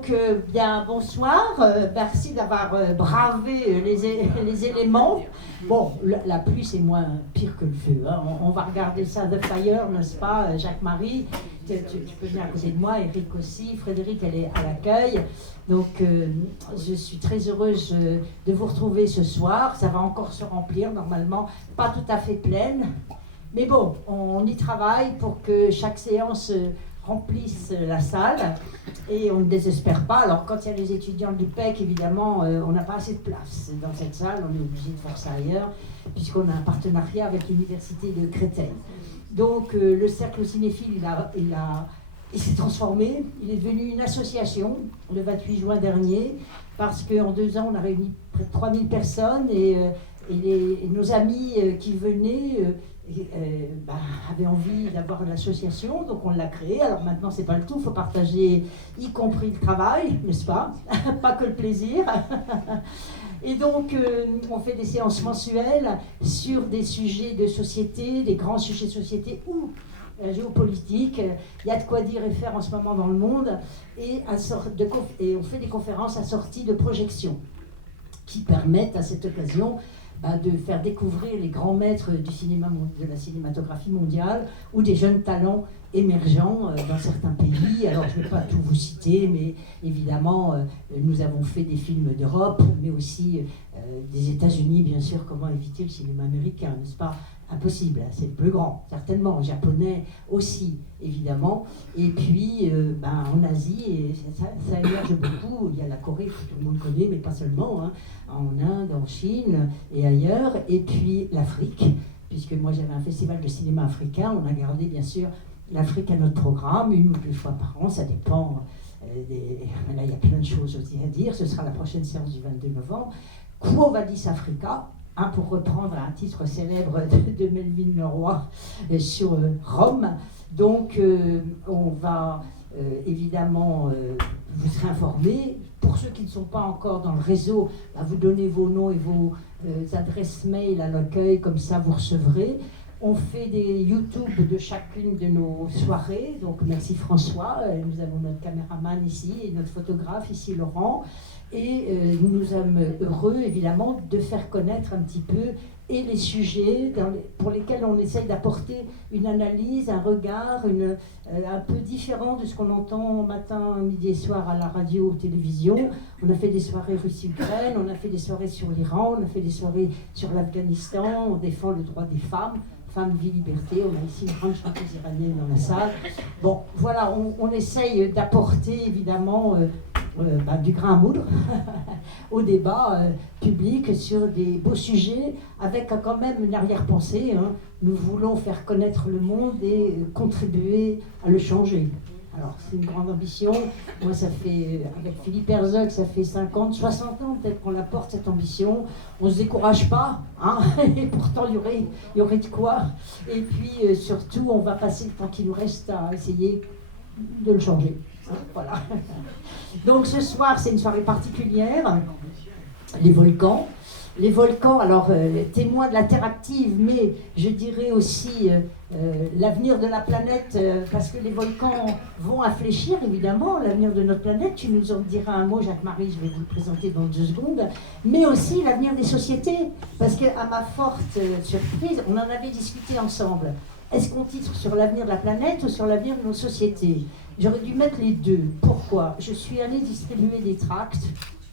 Donc, bien, bonsoir. Merci d'avoir bravé les éléments. Bon, la pluie, c'est moins pire que le feu. Hein. On va regarder ça, The Fire, n'est-ce pas, Jacques-Marie? Tu peux venir à côté de moi, Eric aussi. Frédéric, elle est à l'accueil. Donc, je suis très heureuse de vous retrouver ce soir. Ça va encore se remplir, normalement, pas tout à fait pleine. Mais bon, on y travaille pour que chaque séance remplisse la salle et on ne désespère pas. Alors quand il y a les étudiants de l'UPEC, évidemment, on n'a pas assez de place dans cette salle, on est obligé de faire ça ailleurs, puisqu'on a un partenariat avec l'université de Créteil. Donc le cercle cinéphile, il s'est transformé, il est devenu une association le 28 juin dernier, parce qu'en 2 ans, on a réuni près de 3000 personnes et nos amis qui venaient avaient envie d'avoir l'association, donc on l'a créée. Alors maintenant, c'est pas le tout, il faut partager, y compris le travail, n'est-ce pas? Pas que le plaisir. Et donc, on fait des séances mensuelles sur des sujets de société, des grands sujets de société ou géopolitique. Il y a de quoi dire et faire en ce moment dans le monde. Et on fait des conférences assorties de projections qui permettent à cette occasion de faire découvrir les grands maîtres du cinéma, de la cinématographie mondiale ou des jeunes talents émergents dans certains pays. Alors je ne vais pas tout vous citer, mais évidemment nous avons fait des films d'Europe, mais aussi des États-Unis, bien sûr. Comment éviter le cinéma américain, n'est-ce pas? Impossible, c'est le plus grand, certainement. Japonais aussi, évidemment. Et puis, en Asie, et ça émerge beaucoup. Il y a la Corée, que tout le monde connaît, mais pas seulement. Hein. En Inde, en Chine et ailleurs. Et puis l'Afrique, puisque moi j'avais un festival de cinéma africain. On a gardé, bien sûr, l'Afrique à notre programme, 1 ou 2 fois par an. Ça dépend. Là, il y a plein de choses aussi à dire. Ce sera la prochaine séance du 22 novembre. Quo Vadis Africa, pour reprendre un titre célèbre de Melville Leroy sur Rome. Donc, on va évidemment, vous serez informés. Pour ceux qui ne sont pas encore dans le réseau, vous donnez vos noms et vos adresses mail à l'accueil, comme ça vous recevrez. On fait des YouTube de chacune de nos soirées, donc merci François, nous avons notre caméraman ici et notre photographe ici Laurent, et nous sommes heureux évidemment de faire connaître un petit peu et les sujets pour lesquels on essaye d'apporter une analyse, un regard un peu différent de ce qu'on entend matin, midi et soir à la radio ou télévision. On a fait des soirées Russie-Ukraine, on a fait des soirées sur l'Iran, on a fait des soirées sur l'Afghanistan, on défend le droit des femmes. Femme, vie, liberté, on a ici une grande chanteuse iranienne dans la salle. Bon, voilà, on essaye d'apporter évidemment du grain à moudre au débat public sur des beaux sujets, avec quand même une arrière-pensée. Hein. Nous voulons faire connaître le monde et contribuer à le changer. Alors, c'est une grande ambition. Moi, ça fait, avec Philippe Herzog, ça fait 50, 60 ans peut-être qu'on la porte, cette ambition. On ne se décourage pas, hein, et pourtant, il y aurait de quoi. Et puis, surtout, on va passer le temps qui nous reste à essayer de le changer. Hein, voilà. Donc, ce soir, c'est une soirée particulière. Les volcans. Les volcans, alors, témoins de la Terre active, mais je dirais aussi l'avenir de la planète, parce que les volcans vont infléchir, évidemment, l'avenir de notre planète. Tu nous en diras un mot, Jacques-Marie, je vais vous le présenter dans 2 secondes. Mais aussi l'avenir des sociétés, parce qu'à ma forte surprise, on en avait discuté ensemble. Est-ce qu'on titre sur l'avenir de la planète ou sur l'avenir de nos sociétés? J'aurais dû mettre les 2. Pourquoi? Je suis allée distribuer des tracts.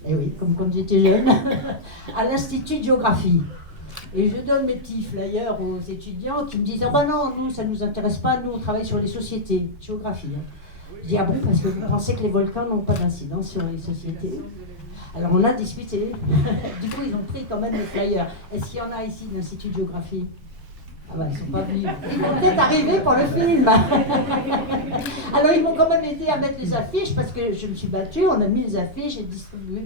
Eh oui, comme quand j'étais jeune, à l'Institut de géographie. Et je donne mes petits flyers aux étudiants qui me disent « Ah ben non, nous, ça ne nous intéresse pas, nous, on travaille sur les sociétés, géographie. Hein. » Je dis « Ah bon, parce que vous pensez que les volcans n'ont pas d'incidence sur les sociétés ?» Alors on a discuté. Du coup, ils ont pris quand même les flyers. Est-ce qu'il y en a ici de l'Institut de géographie? Ah bah, ils ne sont pas venus. Ils vont peut-être arriver pour le film. Alors, ils m'ont quand même aidé à mettre les affiches parce que je me suis battue, on a mis les affiches, j'ai distribué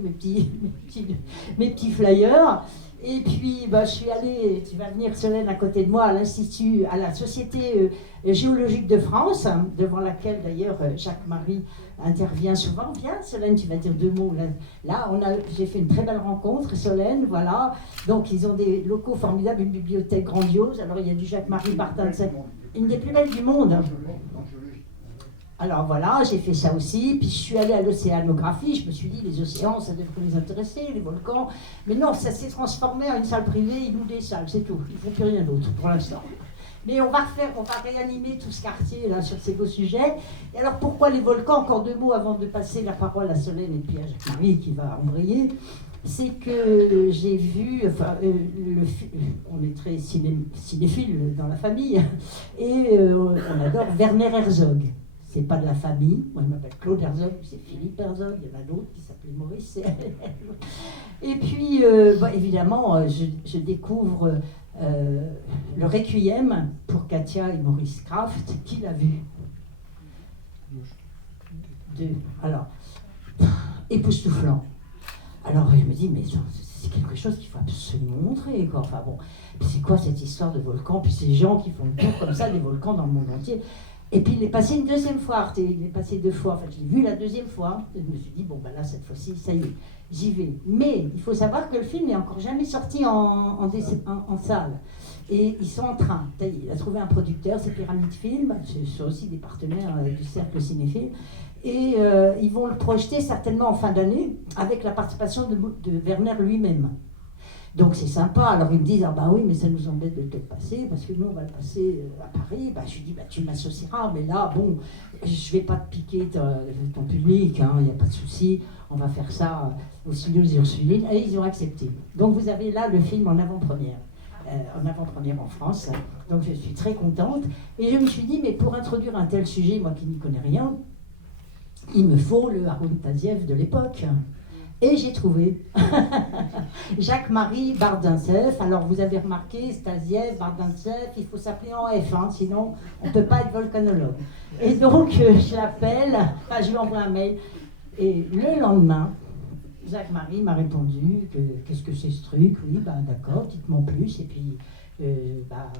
mes petits flyers. Et puis, je suis allée, tu vas venir Solène à côté de moi, à l'Institut, à la Société géologique de France, devant laquelle d'ailleurs Jacques-Marie intervient souvent. Viens Solène, tu vas dire 2 mots. Là j'ai fait une très belle rencontre, Solène, voilà. Donc ils ont des locaux formidables, une bibliothèque grandiose. Alors il y a du Jacques-Marie Bartin, une des plus belles du monde. Alors voilà, j'ai fait ça aussi, puis je suis allée à l'océanographie, je me suis dit, les océans, ça devrait les intéresser, les volcans. Mais non, ça s'est transformé en une salle privée, ils louent des salles, c'est tout. Ils ne font plus rien d'autre pour l'instant. Mais on va réanimer tout ce quartier là, sur ces beaux sujets. Et alors pourquoi les volcans? Encore deux mots avant de passer la parole à Solène et puis à Jacques-Marie qui va embrayer. C'est que j'ai vu, on est très cinéphile dans la famille, et on adore Werner Herzog. C'est pas de la famille, moi je m'appelle Claude Herzog, c'est Philippe Herzog, il y en a d'autres qui s'appelaient Maurice. Et puis, évidemment, je découvre le Requiem pour Katia et Maurice Kraft. Qui l'a vu? Alors, époustouflant. Alors je me dis, mais c'est quelque chose qu'il faut absolument montrer, quoi. Enfin bon, c'est quoi cette histoire de volcan? Puis ces gens qui font le tour comme ça des volcans dans le monde entier. Et puis il est passé une deuxième fois, Arte, il est passé 2 fois. En fait, je l'ai vu la deuxième fois. Et je me suis dit, bon, ben là, cette fois-ci, ça y est, j'y vais. Mais il faut savoir que le film n'est encore jamais sorti en salle. Et ils sont en train. Il a trouvé un producteur, c'est Pyramide Film, ce sont aussi des partenaires du Cercle Cinéphile. Et ils vont le projeter certainement en fin d'année avec la participation de Werner lui-même. Donc c'est sympa. Alors ils me disent, ah bah oui, mais ça nous embête de te le passer, parce que nous on va le passer à Paris. Bah, je lui dis, bah, tu m'associeras, mais là, bon, je vais pas te piquer ton public, il n'y a pas de souci, on va faire ça au studio des Ursulines. Et ils ont accepté. Donc vous avez là le film en avant-première. En France, donc je suis très contente. Et je me suis dit, mais pour introduire un tel sujet, moi qui n'y connais rien, il me faut le Haroun Taziev de l'époque. Et j'ai trouvé Jacques-Marie Bardintsev. Alors vous avez remarqué, Taziev, Bardintsev, il faut s'appeler en F, sinon on ne peut pas être volcanologue. Et donc je l'appelle, je lui envoie un mail, et le lendemain, Jacques-Marie m'a répondu que qu'est-ce que c'est ce truc? Oui, d'accord, dites-moi en plus, et puis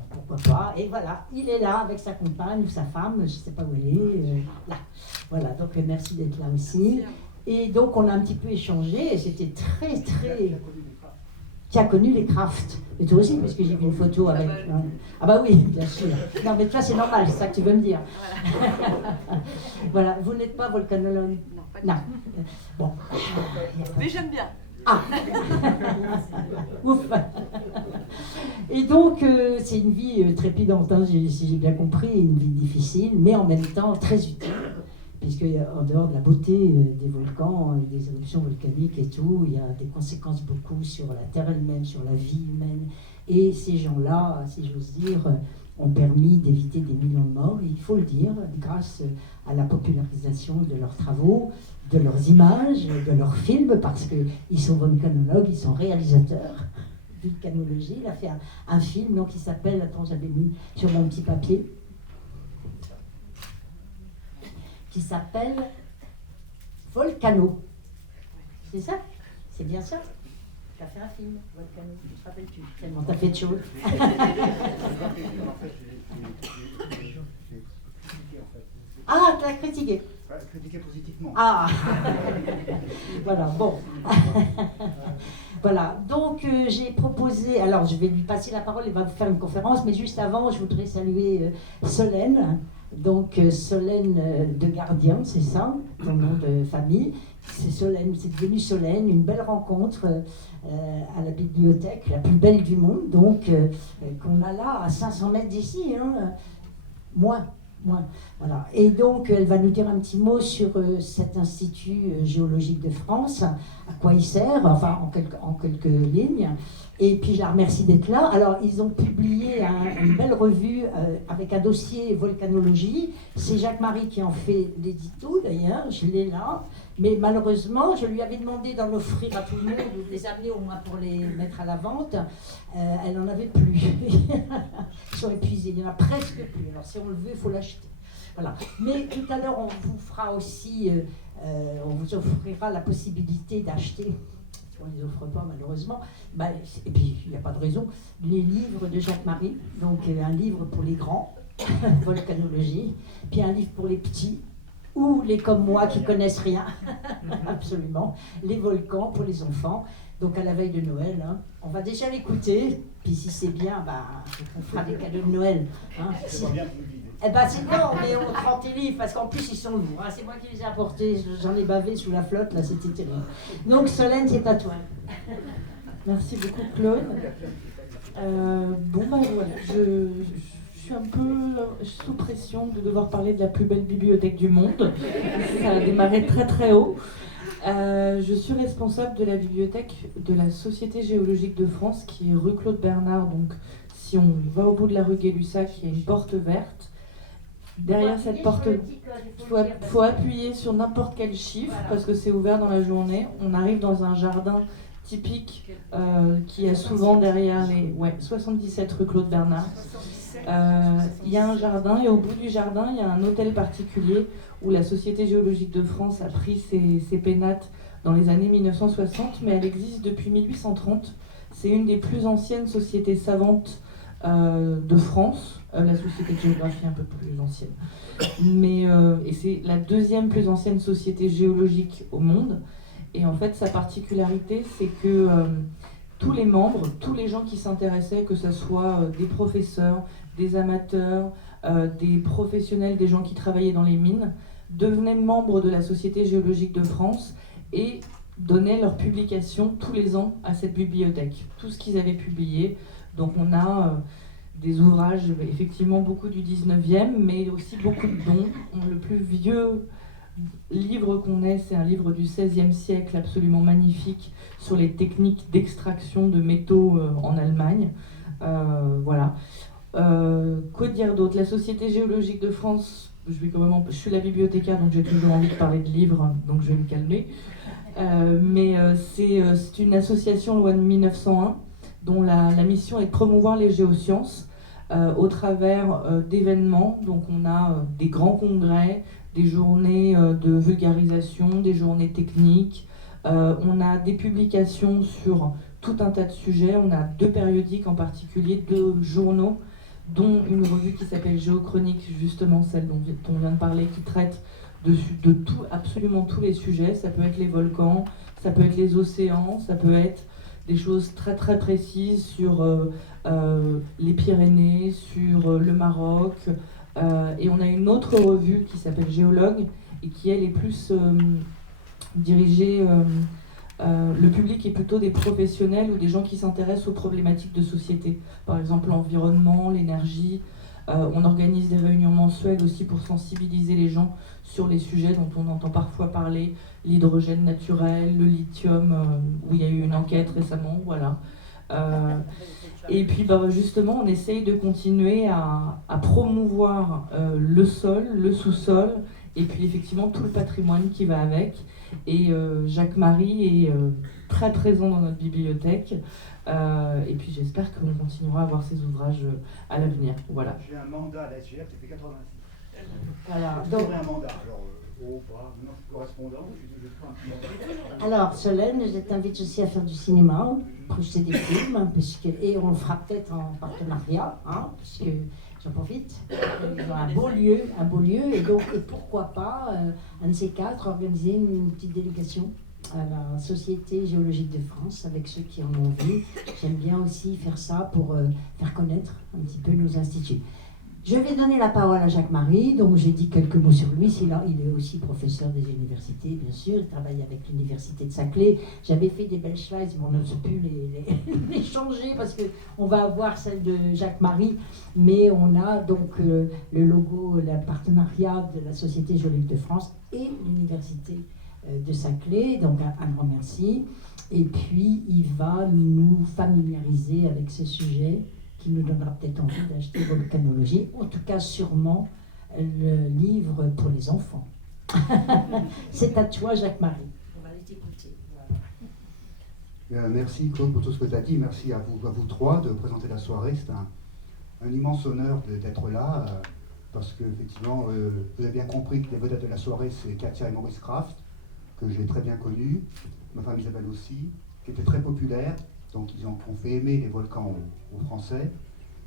pourquoi pas. Et voilà, il est là avec sa compagne ou sa femme, je ne sais pas où elle est, là. Voilà, donc merci d'être là aussi. Et donc on a un petit peu échangé, et c'était très. Qui a connu les Kraft. Et toi aussi, parce que j'ai vu une photo avec. Ah bah oui, bien sûr. Non, mais toi, c'est normal, c'est ça que tu veux me dire. Voilà, vous n'êtes pas volcanologue? Non. Bon. Mais j'aime bien. Ah. Ouf. Et donc, c'est une vie trépidante, si j'ai bien compris, une vie difficile, mais en même temps très utile. Puisque en dehors de la beauté des volcans et des éruptions volcaniques et tout, il y a des conséquences beaucoup sur la Terre elle-même, sur la vie humaine. Et ces gens-là, si j'ose dire, ont permis d'éviter des millions de morts, il faut le dire, grâce à la popularisation de leurs travaux, de leurs images, de leurs films, parce qu'ils sont volcanologues, ils sont réalisateurs de volcanologie. Il a fait un film donc, qui s'appelle, attends, j'avais mis sur mon petit papier, qui s'appelle Volcano. C'est ça? C'est bien ça? Tu as fait un film, Volcano, tu te rappelles-tu? Tellement t'as fait de choses. Ah, tu l'as critiqué? Critiqué positivement. Ah. Voilà, bon. Voilà, donc j'ai proposé, alors je vais lui passer la parole, il va vous faire une conférence, mais juste avant, je voudrais saluer Solène. Donc Solène de Gardien, c'est ça, ton nom de famille. C'est Solène, c'est devenu Solène, une belle rencontre à la bibliothèque, la plus belle du monde, donc qu'on a là à 500 mètres d'ici, moins. Voilà. Et donc elle va nous dire un petit mot sur cet institut géologique de France, à quoi il sert, enfin en quelques lignes. Et puis je la remercie d'être là. Alors ils ont publié une belle revue avec un dossier volcanologie. C'est Jacques-Marie qui en fait l'édito d'ailleurs, je l'ai là. Mais malheureusement, je lui avais demandé d'en offrir à tout le monde, de les amener au moins pour les mettre à la vente. Elle n'en avait plus. Ils sont épuisés, il n'y en a presque plus. Alors si on le veut, il faut l'acheter. Voilà. Mais tout à l'heure, on vous fera aussi, on vous offrira la possibilité d'acheter. On ne les offre pas malheureusement, et puis il n'y a pas de raison, les livres de Jacques-Marie, donc un livre pour les grands, volcanologie, puis un livre pour les petits, ou les comme moi qui connaissent rien, absolument, les volcans pour les enfants, donc à la veille de Noël, on va déjà l'écouter, puis si c'est bien, on fera des cadeaux de Noël. Eh ben c'est non, mais on prend tes livres parce qu'en plus ils sont lourds. Hein. C'est moi qui les ai apportés. J'en ai bavé sous la flotte, là c'était terrible. Donc Solène, c'est à toi. Merci beaucoup Claude. Bon bah voilà, je suis un peu sous pression de devoir parler de la plus belle bibliothèque du monde. Ça a démarré très très haut. Je suis responsable de la bibliothèque de la Société géologique de France qui est rue Claude Bernard. Donc si on va au bout de la rue Gay-Lussac, il y a une porte verte. Derrière cette porte, il faut appuyer sur n'importe quel chiffre parce que c'est ouvert dans la journée. On arrive dans un jardin typique qui a souvent derrière les 77 rue Claude Bernard. Il y a un jardin et au bout du jardin, il y a un hôtel particulier où la Société géologique de France a pris ses pénates dans les années 1960, mais elle existe depuis 1830. C'est une des plus anciennes sociétés savantes de France, la Société de géographie un peu plus ancienne. Et c'est la deuxième plus ancienne société géologique au monde. Et en fait, sa particularité, c'est que tous les membres, tous les gens qui s'intéressaient, que ce soit des professeurs, des amateurs, des professionnels, des gens qui travaillaient dans les mines, devenaient membres de la Société géologique de France et donnaient leurs publications tous les ans à cette bibliothèque. Tout ce qu'ils avaient publié. Donc on a des ouvrages, effectivement beaucoup du 19e, mais aussi beaucoup de dons. Le plus vieux livre qu'on ait, c'est un livre du XVIe siècle, absolument magnifique, sur les techniques d'extraction de métaux en Allemagne. Voilà. Quoi dire d'autre? La Société géologique de France, je suis la bibliothécaire, donc j'ai toujours envie de parler de livres, donc je vais me calmer. C'est une association loi de 1901, dont la mission est de promouvoir les géosciences au travers d'événements. Donc on a des grands congrès, des journées de vulgarisation, des journées techniques. On a des publications sur tout un tas de sujets. On a 2 périodiques en particulier, 2 journaux, dont une revue qui s'appelle Géochronique, justement celle dont on vient de parler, qui traite de tout, absolument tous les sujets. Ça peut être les volcans, ça peut être les océans, ça peut être des choses très très précises sur les Pyrénées, sur le Maroc. Et on a une autre revue qui s'appelle Géologue et qui elle est plus dirigée, le public est plutôt des professionnels ou des gens qui s'intéressent aux problématiques de société, par exemple l'environnement, l'énergie. On organise des réunions mensuelles aussi pour sensibiliser les gens sur les sujets dont on entend parfois parler, l'hydrogène naturel, le lithium, où il y a eu une enquête récemment, voilà. Et puis justement, on essaye de continuer à promouvoir le sol, le sous-sol, et puis effectivement tout le patrimoine qui va avec. Et Jacques Marie est très présent dans notre bibliothèque. Et puis j'espère qu'on continuera à voir ces ouvrages à l'avenir. Voilà. J'ai un mandat à la SGF depuis 86. Voilà. Donc, un mandat. Alors, non, je suis correspondant, je prends un petit mandat. Alors Solène, je t'invite aussi à faire du cinéma, projeter des films, et on le fera peut-être en partenariat, hein, puisque j'en profite. Ils ont un beau lieu, et donc et pourquoi pas, un de ces 4, organiser une petite délégation à la Société géologique de France avec ceux qui en ont envie. J'aime bien aussi faire ça pour faire connaître un petit peu nos instituts. Je vais donner la parole à Jacques-Marie, donc j'ai dit quelques mots sur lui. Il est aussi professeur des universités, bien sûr. Il travaille avec l'université de Saclay. J'avais fait des belles slides, mais on n'ose plus les changer parce qu'on va avoir celle de Jacques-Marie. Mais on a donc le logo, le partenariat de la Société géologique de France et l'université de Saclay. Donc un grand merci. Et puis il va nous familiariser avec ce sujet qui nous donnera peut-être envie d'acheter Volcanologie, en tout cas sûrement le livre pour les enfants. C'est à toi, Jacques-Marie. On va aller t'écouter. Merci Claude pour tout ce que tu as dit, merci à vous 3 de présenter la soirée. C'est un immense honneur d'être là, parce que effectivement, vous avez bien compris que les vedettes de la soirée, c'est Katia et Maurice Kraft, que j'ai très bien connus, ma femme Isabelle aussi, qui étaient très populaires. Donc ils ont fait aimer les volcans aux Français.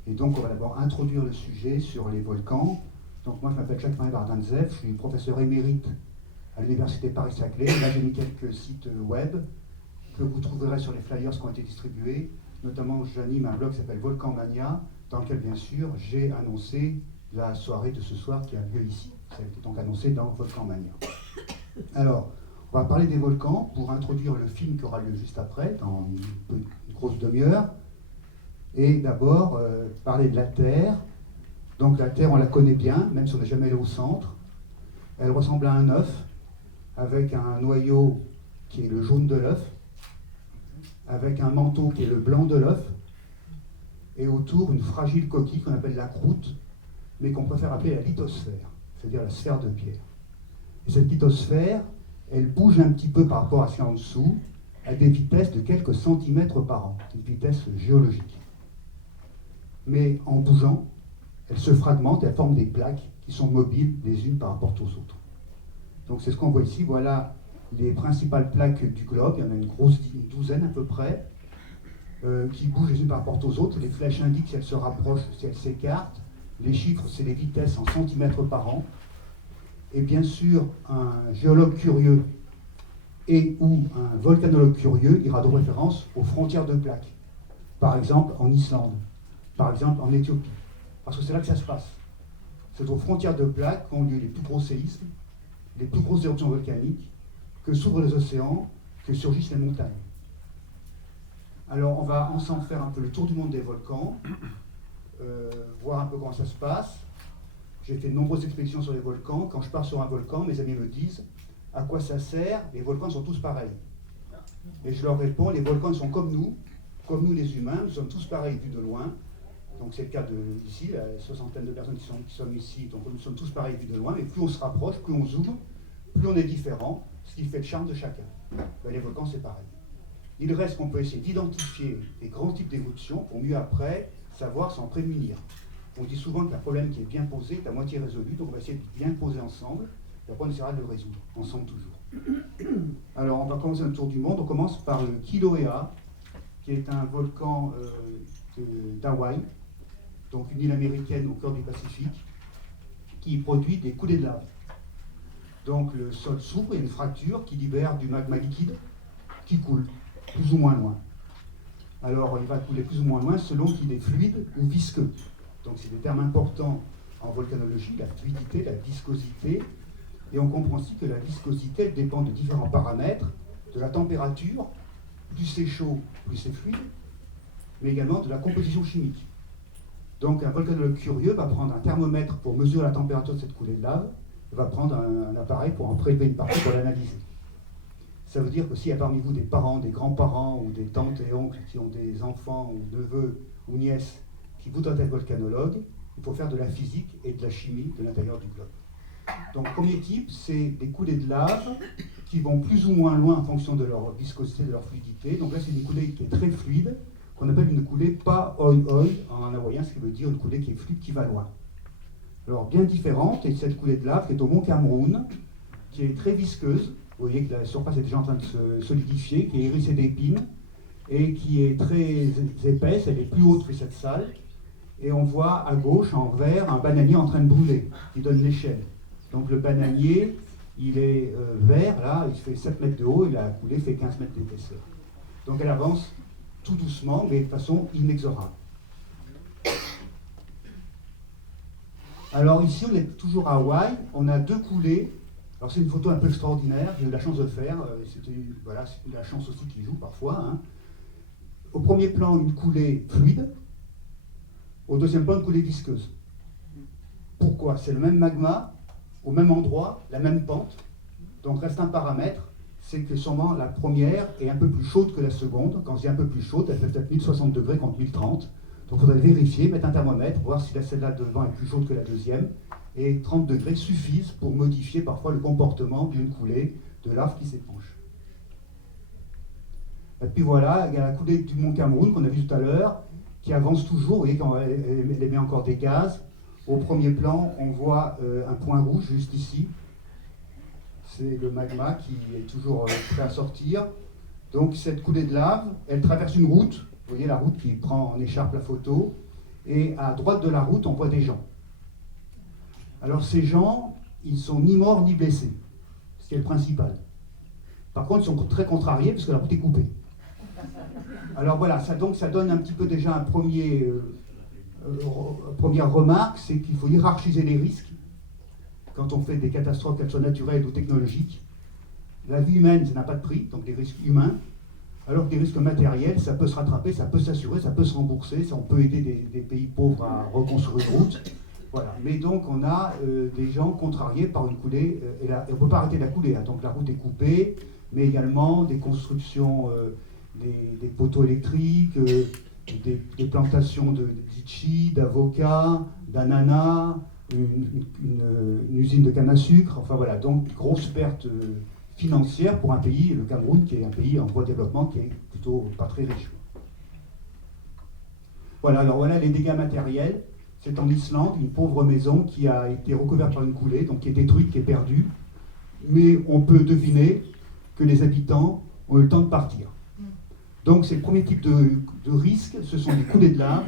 Et donc on va d'abord introduire le sujet sur les volcans. Donc moi je m'appelle Jacques-Marie Bardanzev, je suis professeur émérite à l'université Paris-Saclay. Là j'ai mis quelques sites web que vous trouverez sur les flyers qui ont été distribués. Notamment j'anime un blog qui s'appelle Volcan Mania, dans lequel bien sûr j'ai annoncé la soirée de ce soir qui a lieu ici. Ça a été donc annoncé dans Volcan Mania. Alors, on va parler des volcans pour introduire le film qui aura lieu juste après, dans une grosse demi-heure. Et d'abord, parler de la Terre. Donc la Terre, on la connaît bien, même si on n'est jamais allé au centre. Elle ressemble à un œuf, avec un noyau qui est le jaune de l'œuf, avec un manteau qui est le blanc de l'œuf, et autour une fragile coquille qu'on appelle la croûte, mais qu'on préfère appeler la lithosphère, c'est-à-dire la sphère de pierre. Et cette lithosphère, elle bouge un petit peu par rapport à ce qu'il y a en dessous, à des vitesses de quelques centimètres par an, une vitesse géologique. Mais en bougeant, elle se fragmente et elle forme des plaques qui sont mobiles les unes par rapport aux autres. Donc c'est ce qu'on voit ici. Voilà les principales plaques du globe. Il y en a une douzaine à peu près, qui bougent les unes par rapport aux autres. Les flèches indiquent si elles se rapprochent ou si elles s'écartent. Les chiffres, c'est les vitesses en centimètres par an. Et bien sûr, un géologue curieux et ou un volcanologue curieux ira de référence aux frontières de plaques. Par exemple, en Islande. Par exemple, en Éthiopie. Parce que c'est là que ça se passe. C'est aux frontières de plaques qu'ont lieu les plus gros séismes, les plus grosses éruptions volcaniques, que s'ouvrent les océans, que surgissent les montagnes. Alors, on va ensemble faire un peu le tour du monde des volcans, voir un peu comment ça se passe. J'ai fait de nombreuses expéditions sur les volcans. Quand je pars sur un volcan, mes amis me disent « À quoi ça sert? Les volcans sont tous pareils. » Et je leur réponds « Les volcans sont comme nous les humains, nous sommes tous pareils vus de loin. » Donc c'est le cas ici, la soixantaine de personnes qui sont ici, donc nous sommes tous pareils vus de loin, mais plus on se rapproche, plus on zoome, plus on est différent, ce qui fait le charme de chacun. Ben, les volcans, c'est pareil. Il reste qu'on peut essayer d'identifier les grands types d'éruptions pour mieux après savoir s'en prémunir. On dit souvent qu'un problème qui est bien posé est à moitié résolu, donc on va essayer de bien le poser ensemble, et après on essaiera de le résoudre, ensemble toujours. Alors on va commencer un tour du monde, on commence par le Kilauea, qui est un volcan d'Hawaï, donc une île américaine au cœur du Pacifique, qui produit des coulées de lave. Donc le sol s'ouvre, il y a une fracture qui libère du magma liquide qui coule plus ou moins loin. Alors il va couler plus ou moins loin selon qu'il est fluide ou visqueux. Donc c'est des termes importants en volcanologie, la fluidité, la viscosité, et on comprend aussi que la viscosité elle dépend de différents paramètres, de la température, plus c'est chaud, plus c'est fluide, mais également de la composition chimique. Donc un volcanologue curieux va prendre un thermomètre pour mesurer la température de cette coulée de lave, et va prendre un appareil pour en prélever une partie pour l'analyser. Ça veut dire que s'il y a parmi vous des parents, des grands-parents ou des tantes et oncles qui ont des enfants ou neveux ou nièces qui voudraient être volcanologues, il faut faire de la physique et de la chimie de l'intérieur du globe. Donc premier type, c'est des coulées de lave qui vont plus ou moins loin en fonction de leur viscosité, de leur fluidité. Donc là c'est une coulée qui est très fluide, qu'on appelle une coulée pas oi-oi en hawaïen, ce qui veut dire une coulée qui est fluide, qui va loin. Alors bien différente est cette coulée de lave qui est au mont Cameroun, qui est très visqueuse. Vous voyez que la surface est déjà en train de se solidifier, qui est hérissée d'épines et qui est très épaisse, elle est plus haute que cette salle. Et on voit à gauche, en vert, un bananier en train de brûler, qui donne l'échelle. Donc le bananier, il est vert, là, il fait 7 mètres de haut et la coulée fait 15 mètres d'épaisseur. Donc elle avance tout doucement, mais de façon inexorable. Alors ici, on est toujours à Hawaï, on a deux coulées. Alors c'est une photo un peu extraordinaire, j'ai eu la chance de faire, voilà, c'est la chance aussi qui joue parfois. Hein. Au premier plan, une coulée fluide, au deuxième plan, une coulée visqueuse. Pourquoi? C'est le même magma, au même endroit, la même pente, donc reste un paramètre, c'est que sûrement la première est un peu plus chaude que la seconde. Quand c'est un peu plus chaude, elle fait peut-être 1060 degrés contre 1030. Donc il faudrait vérifier, mettre un thermomètre, voir si celle-là devant est plus chaude que la deuxième. Et 30 degrés suffisent pour modifier parfois le comportement d'une coulée de lave qui s'épanche. Et puis voilà, il y a la coulée du mont Cameroun qu'on a vu tout à l'heure, qui avance toujours, vous voyez, quand elle émet encore des gaz. Au premier plan, on voit un point rouge juste ici. C'est le magma qui est toujours prêt à sortir. Donc cette coulée de lave, elle traverse une route. Vous voyez la route qui prend en écharpe la photo. Et à droite de la route, on voit des gens. Alors ces gens, ils sont ni morts ni blessés, ce qui est le principal. Par contre, ils sont très contrariés parce que la route est coupée. Alors voilà, ça donne un petit peu déjà un premier première remarque, c'est qu'il faut hiérarchiser les risques quand on fait des catastrophes, qu'elles soient naturelles ou technologiques. La vie humaine, ça n'a pas de prix, donc des risques humains, alors que des risques matériels, ça peut se rattraper, ça peut s'assurer, ça peut se rembourser, on peut aider des pays pauvres à reconstruire une route. Voilà. Mais donc on a des gens contrariés par une coulée, et on ne peut pas arrêter la coulée, hein. Donc la route est coupée, mais également des constructions, des poteaux électriques, des plantations de litchis, d'avocats, d'ananas, une usine de canne à sucre, enfin voilà, donc grosse perte financière pour un pays, le Cameroun, qui est un pays en voie de développement, qui est plutôt pas très riche. Voilà, alors voilà les dégâts matériels. C'est en Islande, une pauvre maison qui a été recouverte par une coulée, donc qui est détruite, qui est perdue. Mais on peut deviner que les habitants ont eu le temps de partir. Donc c'est le premier type de risque, ce sont des coulées de lave,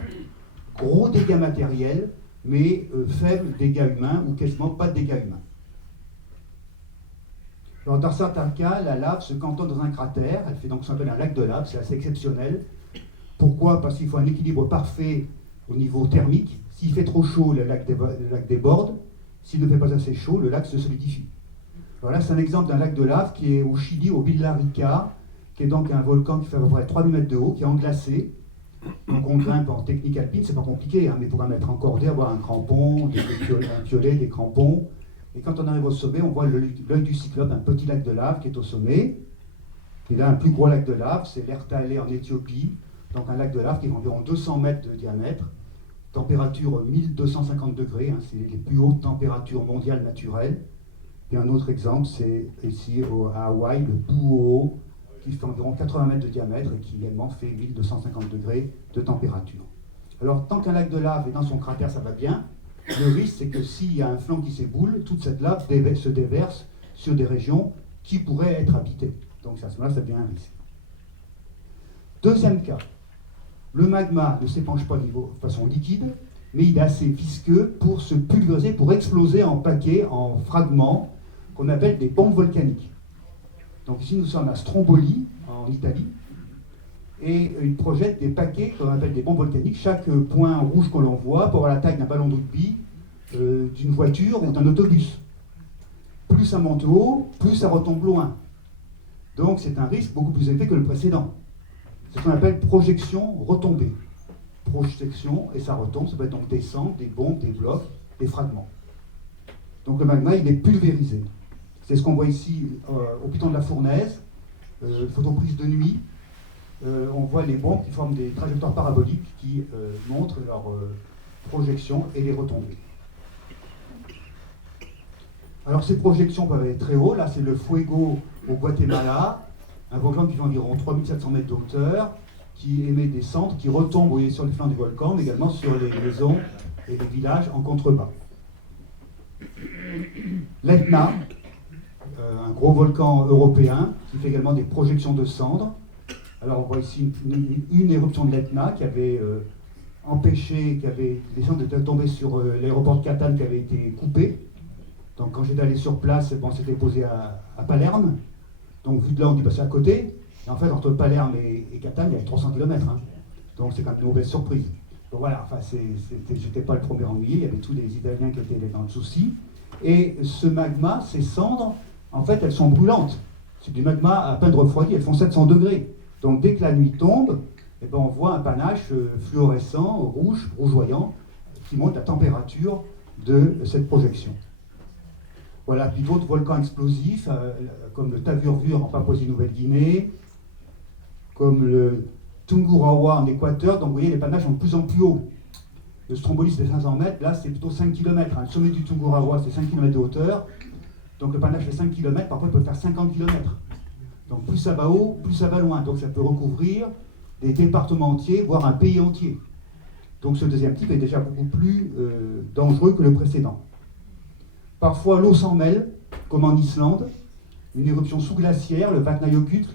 gros dégâts matériels, mais faibles dégâts humains ou quasiment pas de dégâts humains. Alors dans certains cas, la lave se cantonne dans un cratère, elle fait donc ce qu'on appelle un lac de lave, c'est assez exceptionnel. Pourquoi? Parce qu'il faut un équilibre parfait au niveau thermique. S'il fait trop chaud, le lac déborde. S'il ne fait pas assez chaud, le lac se solidifie. Alors là, c'est un exemple d'un lac de lave qui est au Chili, au Villarrica, qui est donc un volcan qui fait à peu près 3000 mètres de haut, qui est englacé. Donc on grimpe en technique alpine, c'est pas compliqué, hein, mais il faut quand même être encordé, avoir un crampon, un piolet, des crampons. Et quand on arrive au sommet, on voit l'œil du cyclope, un petit lac de lave qui est au sommet. Et là, un plus gros lac de lave, c'est l'Ertale en Éthiopie, donc un lac de lave qui est environ 200 mètres de diamètre, température 1250 degrés, hein, c'est les plus hautes températures mondiales naturelles. Et un autre exemple, c'est ici à Hawaï, le Pu'u, qui fait environ 80 mètres de diamètre et qui également fait 1250 degrés de température. Alors, tant qu'un lac de lave est dans son cratère, ça va bien. Le risque, c'est que s'il y a un flanc qui s'éboule, toute cette lave se déverse sur des régions qui pourraient être habitées. Donc, à ce moment-là, ça devient un risque. Deuxième cas, le magma ne s'épanche pas de façon liquide, mais il est assez visqueux pour se pulvériser, pour exploser en paquets, en fragments, qu'on appelle des bombes volcaniques. Donc ici, nous sommes à Stromboli, en Italie, et ils projettent des paquets qu'on appelle des bombes volcaniques. Chaque point rouge que l'on voit pour avoir la taille d'un ballon de rugby, d'une voiture ou d'un autobus. Plus ça monte haut, plus ça retombe loin. Donc c'est un risque beaucoup plus élevé que le précédent. C'est ce qu'on appelle projection retombée. Projection et ça retombe, ça peut être donc des cendres, des bombes, des blocs, des fragments. Donc le magma, il est pulvérisé. C'est ce qu'on voit ici au piton de la Fournaise, photo prise de nuit. On voit les bombes qui forment des trajectoires paraboliques qui montrent leur projection et les retombées. Alors ces projections peuvent être très haut. Là, c'est le Fuego au Guatemala, un volcan qui fait environ 3700 mètres de hauteur, qui émet des cendres qui retombent, vous voyez, sur les flancs du volcan, mais également sur les maisons et les villages en contrebas. L'Etna, un gros volcan européen qui fait également des projections de cendres. Alors on voit ici une éruption de l'Etna qui avait empêché, les cendres étaient tombées sur l'aéroport de Catane qui avait été coupé. Donc quand j'étais allé sur place, bon, c'était posé à Palerme. Donc vu de là, on dit bah, c'est à côté. Et en fait, entre Palerme et Catane, il y a 300 km. Hein. Donc c'est quand même une mauvaise surprise. Donc voilà, enfin, j'étais pas le premier ennuyé, il y avait tous les Italiens qui étaient dans le souci. Et ce magma, ces cendres, en fait, elles sont brûlantes. C'est du magma à peine refroidi, elles font 700 degrés. Donc dès que la nuit tombe, eh ben, on voit un panache fluorescent, rouge, rougeoyant, qui montre la température de cette projection. Voilà, puis d'autres volcans explosifs, comme le Tavurvur en Papouasie-Nouvelle-Guinée, comme le Tungurahua en Équateur. Donc vous voyez, les panaches sont de plus en plus hauts. Le Stromboli, c'est 500 mètres, là c'est plutôt 5 km. Hein. Le sommet du Tungurahua, c'est 5 km de hauteur. Donc le panache fait 5 km, parfois il peut faire 50 km. Donc plus ça va haut, plus ça va loin. Donc ça peut recouvrir des départements entiers, voire un pays entier. Donc ce deuxième type est déjà beaucoup plus dangereux que le précédent. Parfois l'eau s'en mêle, comme en Islande, une éruption sous-glaciaire, le Vatnajökull.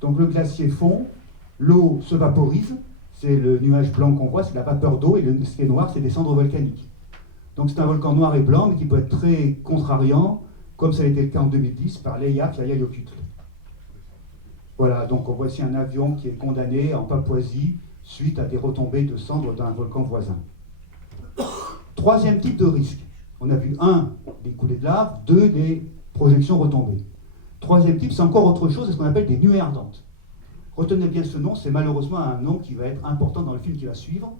Donc le glacier fond, l'eau se vaporise, c'est le nuage blanc qu'on voit, c'est la vapeur d'eau, et ce qui est noir, c'est des cendres volcaniques. Donc c'est un volcan noir et blanc, mais qui peut être très contrariant, comme ça a été le cas en 2010 par l'Eyjafjallajökull. Voilà, donc on voit ici un avion qui est condamné en Papouasie suite à des retombées de cendres d'un volcan voisin. Troisième type de risque. On a vu 1, des coulées de lave, 2, des projections retombées. Troisième type, c'est encore autre chose, c'est ce qu'on appelle des nuées ardentes. Retenez bien ce nom, c'est malheureusement un nom qui va être important dans le film qui va suivre.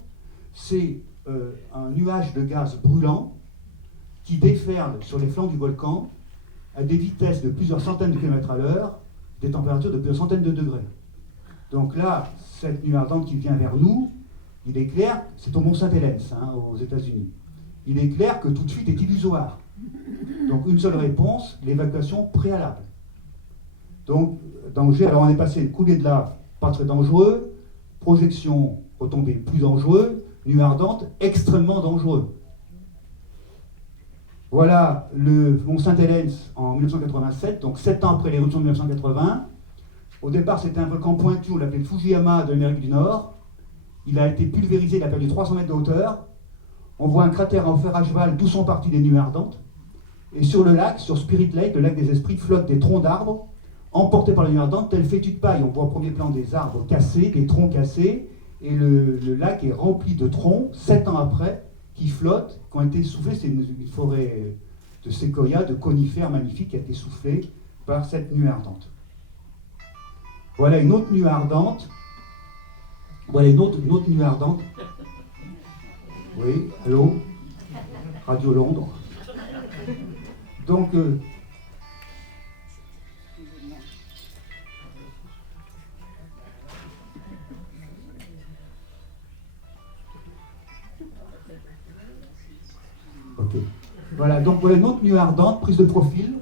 C'est un nuage de gaz brûlant qui déferle sur les flancs du volcan à des vitesses de plusieurs centaines de kilomètres à l'heure, des températures de plusieurs centaines de degrés. Donc là, cette nuée ardente qui vient vers nous, il est clair, c'est au Mont Saint-Helens, aux États-Unis. Il est clair que toute fuite est illusoire. Donc une seule réponse, l'évacuation préalable. Donc, danger, alors on est passé une coulée de lave, pas très dangereux, projection retombée plus dangereux, nuée ardente, extrêmement dangereux. Voilà le Mont Saint-Helens en 1987, donc 7 ans après l'éruption de 1980. Au départ, c'était un volcan pointu, on l'appelait le Fujiyama de l'Amérique du Nord. Il a été pulvérisé, il a perdu 300 mètres de hauteur. On voit un cratère en fer à cheval d'où sont parties des nuées ardentes. Et sur le lac, sur Spirit Lake, le lac des esprits, flottent des troncs d'arbres emportés par les nuées ardentes, tel fétu de paille. On voit au premier plan des arbres cassés, des troncs cassés, et le lac est rempli de troncs, 7 ans après, qui flottent, qui ont été soufflés. C'est une forêt de séquoias, de conifères magnifiques qui a été soufflée par cette nuée ardente. Voilà une autre nuée ardente. Voilà une autre nuée ardente. Oui, allô? Radio Londres. Donc, ok. Voilà, donc voilà une autre nuée ardente, prise de profil.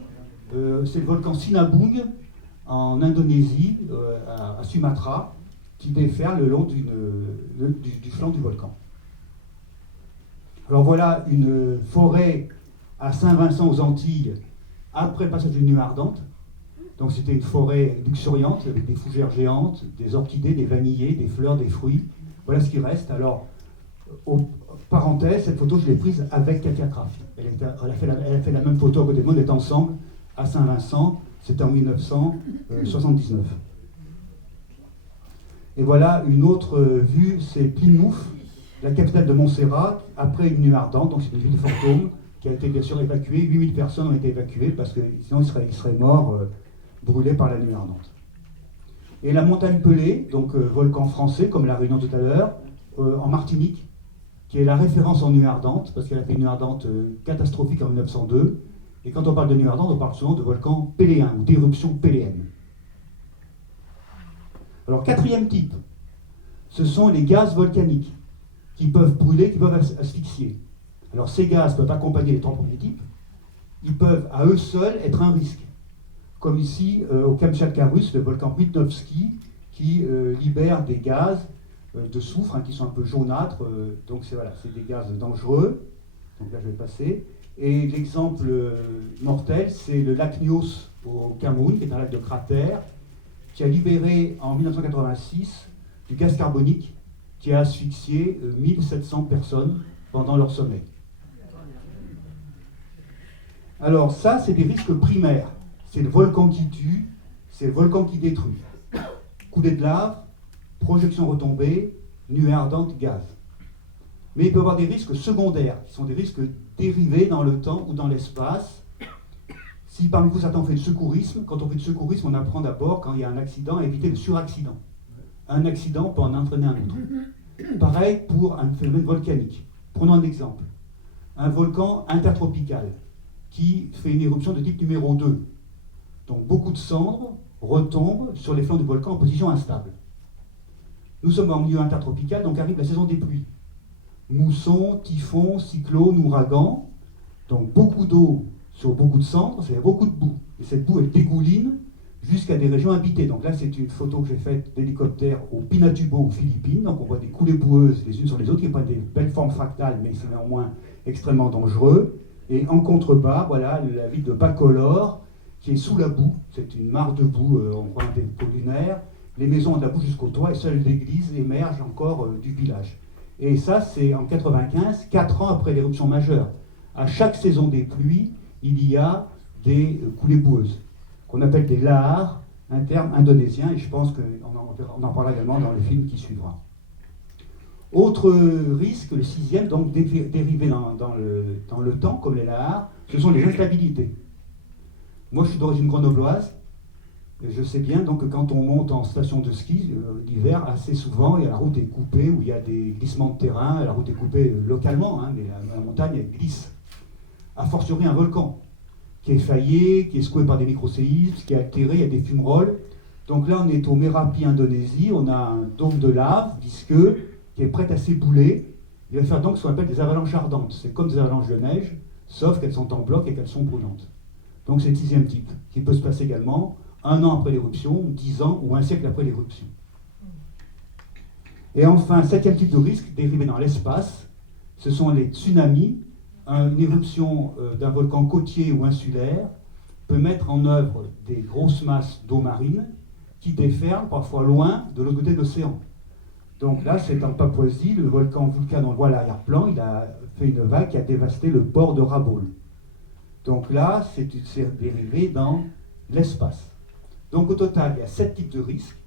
C'est le volcan Sinabung en Indonésie, à Sumatra, qui déferle le long du flanc du volcan. Alors voilà une forêt à Saint-Vincent aux Antilles, après le passage d'une nuée ardente. Donc c'était une forêt luxuriante, avec des fougères géantes, des orchidées, des vanillés, des fleurs, des fruits. Voilà ce qui reste. Alors, parenthèse, cette photo, je l'ai prise avec Katia Kraft. Elle a fait la même photo à côté de moi, on est ensemble à Saint-Vincent, c'était en 1979. Et voilà une autre vue, c'est Plymouth, la capitale de Montserrat, après une nuée ardente, donc c'est une ville fantôme qui a été bien sûr évacuée. 8000 personnes ont été évacuées parce que sinon ils seraient morts brûlés par la nuée ardente. Et la montagne Pelée, donc volcan français comme la Réunion tout à l'heure, en Martinique, qui est la référence en nuée ardente, parce qu'elle a fait une nuée ardente catastrophique en 1902. Et quand on parle de nuée ardente, on parle souvent de volcan péléen ou d'éruption péléenne. Alors, quatrième type, ce sont les gaz volcaniques qui peuvent brûler, qui peuvent asphyxier. Alors, ces gaz peuvent accompagner les trois premiers types. Ils peuvent, à eux seuls, être un risque. Comme ici, au Kamchatka russe, le volcan Mitnovski, qui libère des gaz de soufre, qui sont un peu jaunâtres. Donc, c'est des gaz dangereux. Donc là, je vais passer. Et l'exemple mortel, c'est le lac Nyos au Cameroun, qui est un lac de cratère, qui a libéré en 1986 du gaz carbonique qui a asphyxié 1700 personnes pendant leur sommeil. Alors ça, c'est des risques primaires. C'est le volcan qui tue, c'est le volcan qui détruit. Coulée de lave, projection retombée, nuée ardente, gaz. Mais il peut y avoir des risques secondaires, qui sont des risques dérivés dans le temps ou dans l'espace. Si parmi vous certains ont fait du secourisme, quand on fait du secourisme, on apprend d'abord, quand il y a un accident, à éviter le suraccident. Un accident peut en entraîner un autre. Pareil pour un phénomène volcanique. Prenons un exemple. Un volcan intertropical qui fait une éruption de type numéro 2. Donc beaucoup de cendres retombent sur les flancs du volcan en position instable. Nous sommes en milieu intertropical, donc arrive la saison des pluies. Mousson, typhon, cyclone, ouragan. Donc beaucoup d'eau sur beaucoup de cendres, c'est beaucoup de boue. Et cette boue, elle dégouline jusqu'à des régions habitées. Donc là, c'est une photo que j'ai faite d'hélicoptère au Pinatubo, aux Philippines. Donc on voit des coulées boueuses les unes sur les autres, qui prennent des belles formes fractales, mais c'est néanmoins extrêmement dangereux. Et en contrebas, voilà la ville de Bacolor, qui est sous la boue. C'est une mare de boue, on voit des dépôt lunaire. Les maisons ont de la boue jusqu'au toit, et seule l'église émerge encore du village. Et ça, c'est en 95, 4 ans après l'éruption majeure. À chaque saison des pluies, il y a des coulées boueuses, qu'on appelle des lahars, un terme indonésien, et je pense qu'on en parlera également dans le film qui suivra. Autre risque, le sixième, donc dérivé dans le temps, comme les lahars, ce sont les instabilités. Moi, je suis d'origine grenobloise, et je sais bien donc, que quand on monte en station de ski, l'hiver, assez souvent, la route est coupée, où il y a des glissements de terrain, la route est coupée localement, hein, mais la montagne, elle glisse. A fortiori, un volcan qui est faillé, qui est secoué par des microséismes, qui est altéré, il y a des fumerolles. Donc là, on est au Merapi, Indonésie, on a un dôme de lave visqueux qui est prêt à s'ébouler. Il va faire donc ce qu'on appelle des avalanches ardentes. C'est comme des avalanches de neige, sauf qu'elles sont en bloc et qu'elles sont brûlantes. Donc c'est le sixième type, qui peut se passer également 1 an après l'éruption, 10 ans ou un siècle après l'éruption. Et enfin, septième type de risque, dérivé dans l'espace, ce sont les tsunamis. Une éruption d'un volcan côtier ou insulaire peut mettre en œuvre des grosses masses d'eau marine qui déferlent parfois loin de l'autre côté de l'océan. Donc là, c'est en Papouasie, le volcan Vulcan, on le voit à l'arrière-plan, il a fait une vague qui a dévasté le port de Rabaul. Donc là, c'est dérivé dans l'espace. Donc au total, il y a 7 types de risques.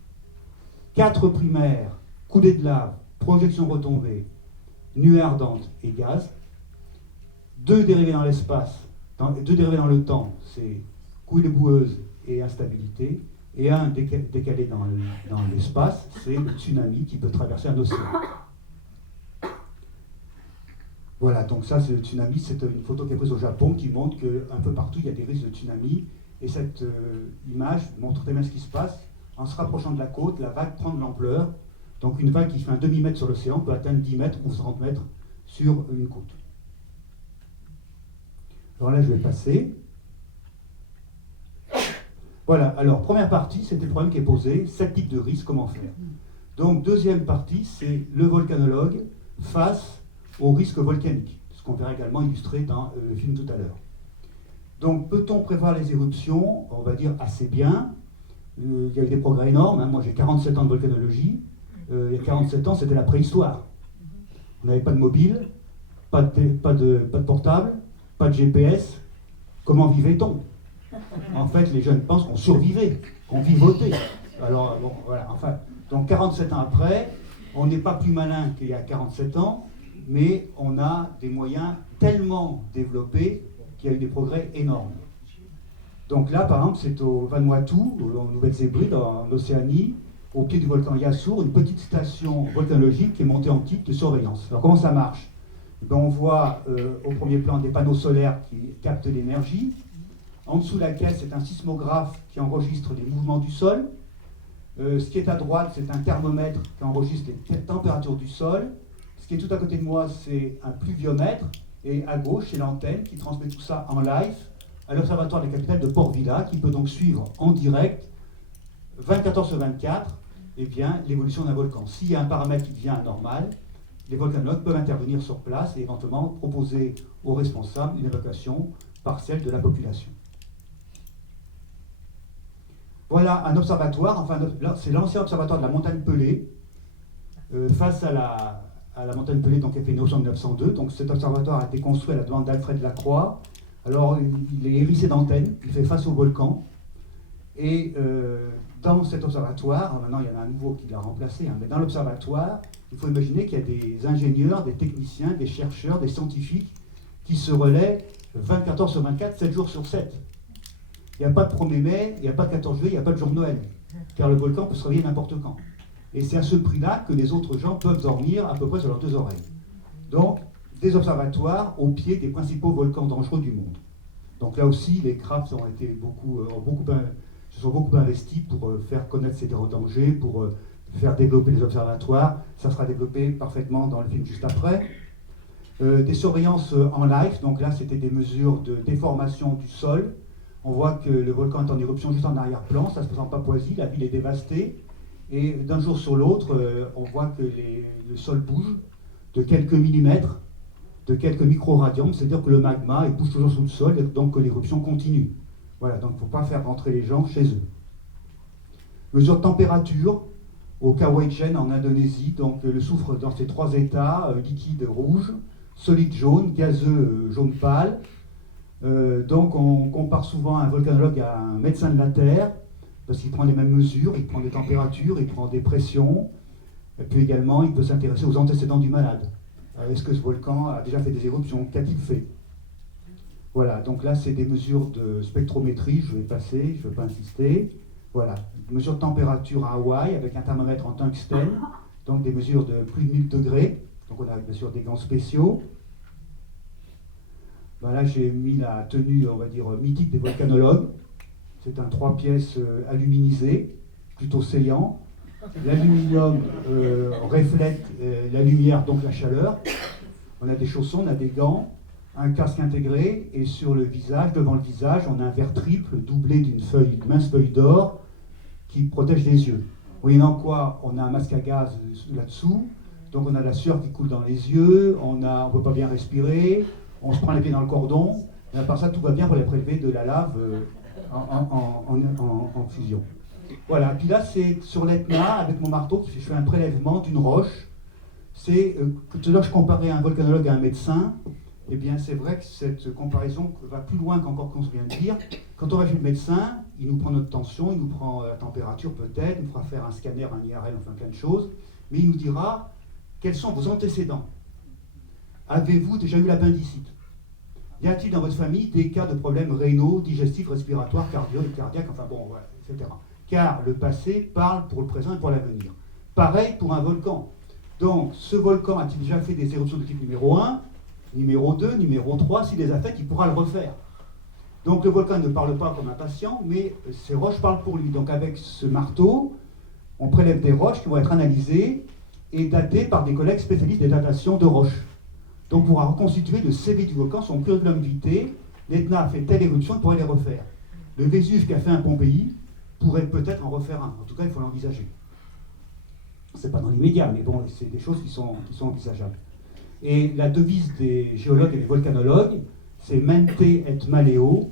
4 primaires, coulées de lave, projection retombée, nuées ardentes et gaz. 2 dérivés dans l'espace, 2 dérivés dans le temps, c'est couille boueuse et instabilité. Et un décalé dans l'espace, c'est le tsunami qui peut traverser un océan. Voilà, donc ça, c'est le tsunami, c'est une photo qui est prise au Japon qui montre qu'un peu partout, il y a des risques de tsunami. Et cette image montre très bien ce qui se passe. En se rapprochant de la côte, la vague prend de l'ampleur. Donc une vague qui fait un demi-mètre sur l'océan peut atteindre 10 mètres ou 30 mètres sur une côte. Alors là, je vais passer. Voilà, alors première partie, c'était le problème qui est posé, 7 types de risques, comment faire. Donc deuxième partie, c'est le volcanologue face aux risques volcaniques, ce qu'on verra également illustré dans le film tout à l'heure. Donc peut-on prévoir les éruptions? On va dire assez bien. Il y a eu des progrès énormes, hein. Moi j'ai 47 ans de volcanologie, il y a 47 ans c'était la préhistoire. On n'avait pas de mobile, pas de portable, pas de GPS. Comment vivait-on? En fait, les jeunes pensent qu'on survivait, qu'on vivotait. Alors, bon, voilà, enfin, donc 47 ans après, on n'est pas plus malin qu'il y a 47 ans, mais on a des moyens tellement développés qu'il y a eu des progrès énormes. Donc là, par exemple, c'est au Vanuatu, en Nouvelle-Zélande, en Océanie, au pied du volcan Yasur, une petite station volcanologique qui est montée en type de surveillance. Alors comment ça marche? On voit au premier plan des panneaux solaires qui captent l'énergie. En dessous de laquelle, c'est un sismographe qui enregistre les mouvements du sol. Ce qui est à droite, c'est un thermomètre qui enregistre les températures du sol. Ce qui est tout à côté de moi, c'est un pluviomètre. Et à gauche, c'est l'antenne qui transmet tout ça en live à l'Observatoire de la capitale de Port Vila, qui peut donc suivre en direct, 24 heures sur 24, eh bien, l'évolution d'un volcan. S'il y a un paramètre qui devient anormal, les volcanologues peuvent intervenir sur place et éventuellement proposer aux responsables une évacuation partielle de la population. Voilà un observatoire, enfin c'est l'ancien observatoire de la montagne Pelée, face à la montagne Pelée, donc qui a fait une éruption en 1902. Donc cet observatoire a été construit à la demande d'Alfred Lacroix. Alors il est hérissé d'antennes, il fait face au volcan. Et dans cet observatoire, maintenant il y en a un nouveau qui l'a remplacé, hein, mais dans l'observatoire, il faut imaginer qu'il y a des ingénieurs, des techniciens, des chercheurs, des scientifiques qui se relaient 24 heures sur 24, 7 jours sur 7. Il n'y a pas de 1er mai, il n'y a pas de 14 juillet, il n'y a pas de jour de Noël, car le volcan peut se réveiller n'importe quand. Et c'est à ce prix-là que les autres gens peuvent dormir à peu près sur leurs 2 oreilles. Donc, des observatoires au pied des principaux volcans dangereux du monde. Donc là aussi, les Crafts se sont beaucoup investis pour faire connaître ces dangers, pour faire développer les observatoires. Ça sera développé parfaitement dans le film juste après. Des surveillances en live, donc là c'était des mesures de déformation du sol. On voit que le volcan est en éruption juste en arrière-plan, ça se passe en Papouasie, la ville est dévastée. Et d'un jour sur l'autre, on voit que le sol bouge de quelques millimètres, de quelques micro-radians, c'est-à-dire que le magma il bouge toujours sous le sol, et donc que l'éruption continue. Voilà, donc il ne faut pas faire rentrer les gens chez eux. Mesure de température, au Kawaichen en Indonésie, donc le soufre dans ces 3 états, liquide rouge, solide jaune, gazeux jaune pâle. Donc on compare souvent un volcanologue à un médecin de la Terre, parce qu'il prend les mêmes mesures, il prend des températures, il prend des pressions. Et puis également, il peut s'intéresser aux antécédents du malade. Est-ce que ce volcan a déjà fait des éruptions? Qu'a-t-il fait? Voilà, donc là, c'est des mesures de spectrométrie, je vais passer, je ne vais pas insister. Voilà, mesures de température à Hawaï avec un thermomètre en tungstène, donc des mesures de plus de 1000 degrés. Donc on a bien sûr des gants spéciaux. Ben là, j'ai mis la tenue, on va dire, mythique des volcanologues. C'est un 3 pièces aluminisé, plutôt saillant. L'aluminium reflète la lumière, donc la chaleur. On a des chaussons, on a des gants, un casque intégré, et sur le visage, devant le visage, on a un verre triple doublé d'une mince feuille d'or qui protège les yeux. Moyennant quoi, on a un masque à gaz là-dessous, donc on a la sueur qui coule dans les yeux, on ne peut pas bien respirer, on se prend les pieds dans le cordon, et à part ça, tout va bien pour les prélever de la lave en fusion. Voilà, puis là c'est sur l'Etna, avec mon marteau, je fais un prélèvement d'une roche. C'est tout à l'heure je comparais un volcanologue à un médecin. Eh bien c'est vrai que cette comparaison va plus loin qu'encore qu'on se vient de dire. Quand on va chez le médecin, il nous prend notre tension, il nous prend la température peut-être, il nous fera faire un scanner, un IRL, enfin plein de choses, mais il nous dira quels sont vos antécédents. Avez-vous déjà eu l'appendicite? Y a-t-il dans votre famille des cas de problèmes rénaux, digestifs, respiratoires, cardiaques, enfin bon, voilà, etc. Car le passé parle pour le présent et pour l'avenir. Pareil pour un volcan. Donc, ce volcan a-t-il déjà fait des éruptions de type numéro 1, numéro 2, numéro 3? S'il les a faites, il pourra le refaire. Donc, le volcan ne parle pas comme un patient, mais ces roches parlent pour lui. Donc, avec ce marteau, on prélève des roches qui vont être analysées et datées par des collègues spécialistes des datations de roches. Donc, on pourra reconstituer le CV du volcan, son curriculum vitae. L'Etna a fait telle éruption, il pourrait les refaire. Le Vésuve qui a fait un Pompéi pourrait peut-être en refaire un. En tout cas, il faut l'envisager. C'est pas dans l'immédiat, mais bon, c'est des choses qui sont envisageables. Et la devise des géologues et des volcanologues, c'est mente et maleo,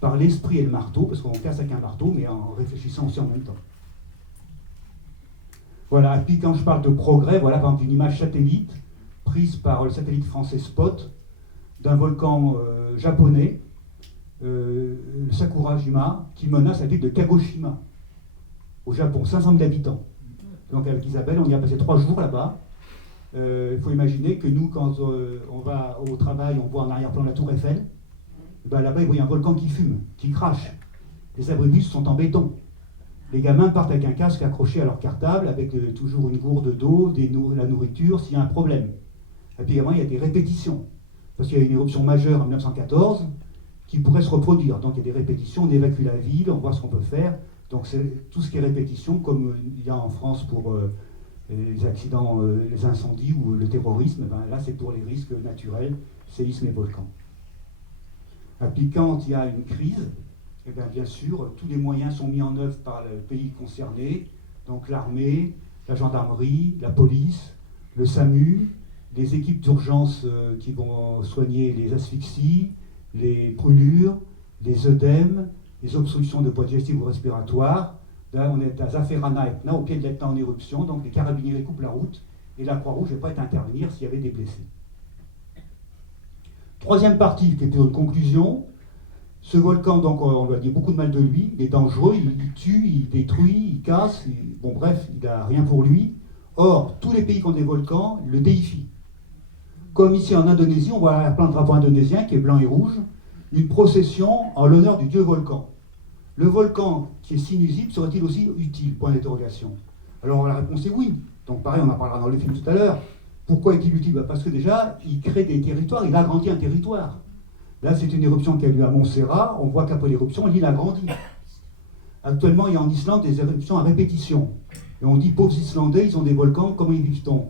par l'esprit et le marteau, parce qu'on casse avec un marteau, mais en réfléchissant aussi en même temps. Voilà, et puis quand je parle de progrès, voilà par exemple une image satellite, prise par le satellite français Spot, d'un volcan japonais, le Sakurajima, qui menace la ville de Kagoshima, au Japon, 500 000 habitants. Donc avec Isabelle, on y a passé 3 jours là-bas. Il faut imaginer que nous, quand on va au travail, on voit en arrière-plan la tour Eiffel, ben là-bas, il y a un volcan qui fume, qui crache. Les abribus sont en béton. Les gamins partent avec un casque accroché à leur cartable, avec toujours une gourde d'eau, la nourriture, s'il y a un problème. Et puis également, il y a des répétitions. Parce qu'il y a une éruption majeure en 1914 qui pourrait se reproduire. Donc il y a des répétitions, on évacue la ville, on voit ce qu'on peut faire. Donc c'est tout ce qui est répétition, comme il y a en France pour les accidents, les incendies ou le terrorisme, ben là c'est pour les risques naturels, séismes et volcans. Et puis quand il y a une crise, eh bien sûr, tous les moyens sont mis en œuvre par le pays concerné, donc l'armée, la gendarmerie, la police, le SAMU, les équipes d'urgence qui vont soigner les asphyxies, les brûlures, les œdèmes, les obstructions de voies digestives ou respiratoires. Là, on est à Zaferana Etna, au pied de l'Etna en éruption, donc les carabiniers coupent la route, et la Croix-Rouge n'est prête à intervenir s'il y avait des blessés. Troisième partie, qui est une conclusion. Ce volcan, donc, on lui a dit beaucoup de mal de lui, il est dangereux, il tue, il détruit, il casse, bon bref, il n'a rien pour lui. Or, tous les pays qui ont des volcans le déifient. Comme ici en Indonésie, on voit plein de drapeaux indonésiens qui est blanc et rouge, une procession en l'honneur du dieu volcan. Le volcan qui est sinusible serait-il aussi utile? Point d'interrogation. Alors la réponse est oui. Donc pareil, on en parlera dans le film tout à l'heure. Pourquoi est-il utile? Parce que déjà, il crée des territoires, il agrandit un territoire. Là, c'est une éruption qui a lieu à Montserrat. On voit qu'après l'éruption, l'île a grandi. Actuellement, il y a en Islande des éruptions à répétition. Et on dit, pauvres Islandais, ils ont des volcans, comment y vit-on?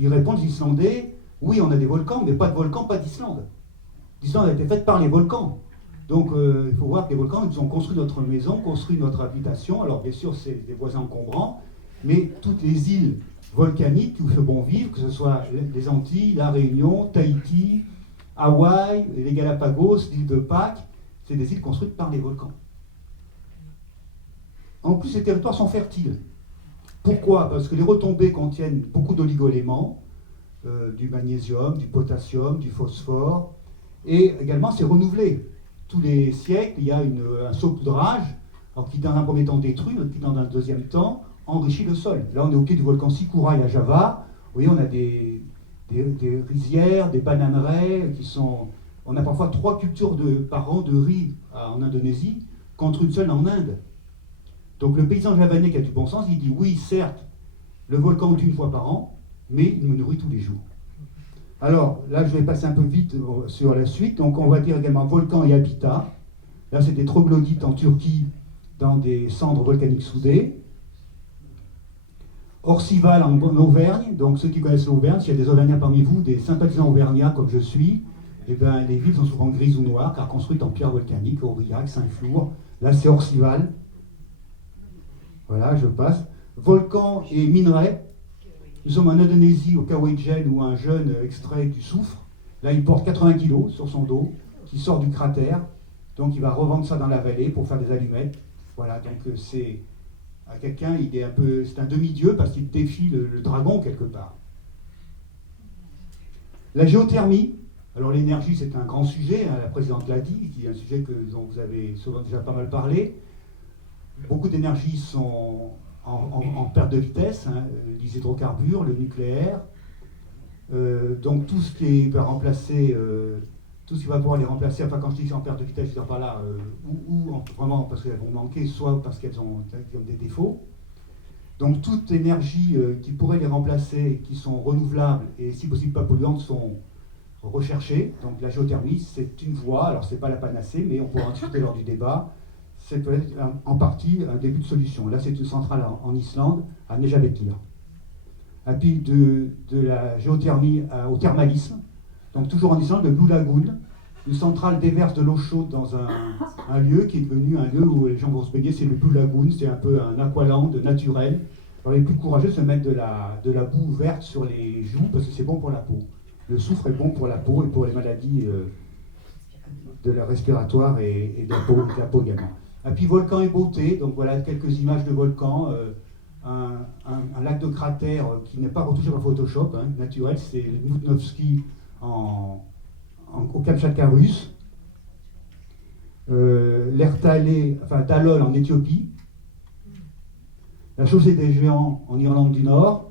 Ils répondent, les Islandais, oui, on a des volcans, mais pas de volcans, pas d'Islande. L'Islande a été faite par les volcans. Donc, il faut voir que les volcans, ils ont construit notre maison, construit notre habitation. Alors, bien sûr, c'est des voisins encombrants, mais toutes les îles volcaniques où il fait bon vivre, que ce soit les Antilles, la Réunion, Tahiti, Hawaï, les Galapagos, l'île de Pâques, c'est des îles construites par les volcans. En plus, ces territoires sont fertiles. Pourquoi? Parce que les retombées contiennent beaucoup d'oligo-éléments, du magnésium, du potassium, du phosphore, et également c'est renouvelé. Tous les siècles, il y a un saupoudrage, alors qui dans un premier temps détruit, qui dans un deuxième temps enrichi le sol. Là, on est au pied du volcan Sikurai à Java. Vous voyez, on a des rizières, des bananeraies qui sont... On a parfois 3 cultures par an de riz en Indonésie contre une seule en Inde. Donc le paysan javanais qui a du bon sens, il dit oui, certes, le volcan est une fois par an, mais il me nourrit tous les jours. Alors là, je vais passer un peu vite sur la suite. Donc on va dire également volcan et habitat. Là, c'est des troglodytes en Turquie dans des cendres volcaniques soudées. Orcival en Auvergne. Donc ceux qui connaissent l'Auvergne, s'il y a des Auvergnats parmi vous, des sympathisants auvergnats comme je suis, eh bien, les villes sont souvent grises ou noires, car construites en pierre volcanique, Aurillac, Saint-Flour. Là, c'est Orcival. Voilà, je passe. Volcan et minerais. Nous sommes en Indonésie, au Kawaïdjen, où un jeune extrait du soufre. Là, il porte 80 kg sur son dos, qui sort du cratère. Donc, il va revendre ça dans la vallée pour faire des allumettes. Voilà, donc c'est à quelqu'un, c'est un demi-dieu parce qu'il défie le dragon quelque part. La géothermie. Alors l'énergie, c'est un grand sujet, hein, la présidente l'a dit, qui est un sujet dont vous avez souvent déjà pas mal parlé. Beaucoup d'énergies sont en perte de vitesse, hein, les hydrocarbures, le nucléaire. Donc tout ce qui va remplacer, tout ce qui va pouvoir les remplacer, enfin quand je dis en perte de vitesse, je veux dire par là, vraiment parce qu'elles vont manquer, soit parce qu'elles ont des défauts. Donc toute énergie qui pourrait les remplacer, qui sont renouvelables et si possible pas polluantes, sont recherchées. Donc la géothermie, c'est une voie, alors c'est pas la panacée, mais on pourra en discuter lors du débat. C'est peut-être en partie un début de solution. Là, c'est une centrale en Islande, à Nejabekir. Et puis de la géothermie au thermalisme. Donc toujours en Islande, le Blue Lagoon, une centrale déverse de l'eau chaude dans un lieu qui est devenu un lieu où les gens vont se baigner. C'est le Blue Lagoon, c'est un peu un aqualand naturel. Alors les plus courageux se mettent de la boue verte sur les joues parce que c'est bon pour la peau. Le soufre est bon pour la peau et pour les maladies de la respiratoire et de la peau également. Et puis volcan et beauté, donc voilà quelques images de volcans, un lac de cratère qui n'est pas retouché par Photoshop, hein, naturel, c'est le Moutnovski au Kamchatka russe, l'Ertalé, enfin Talol en Éthiopie, la chaussée des géants en Irlande du Nord.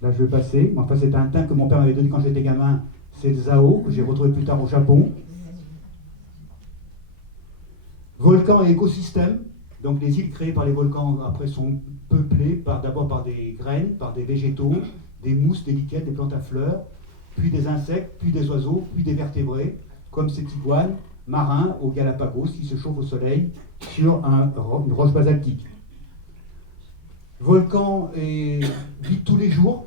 Là je vais passer, enfin c'est un teint que mon père m'avait donné quand j'étais gamin, c'est le Zao, que j'ai retrouvé plus tard au Japon. Volcans et écosystèmes, donc les îles créées par les volcans après sont peuplées d'abord par des graines, par des végétaux, des mousses, des lichens, des plantes à fleurs, puis des insectes, puis des oiseaux, puis des vertébrés, comme ces iguanes marins aux Galapagos qui se chauffent au soleil sur une roche basaltique. Volcan et vie de tous les jours.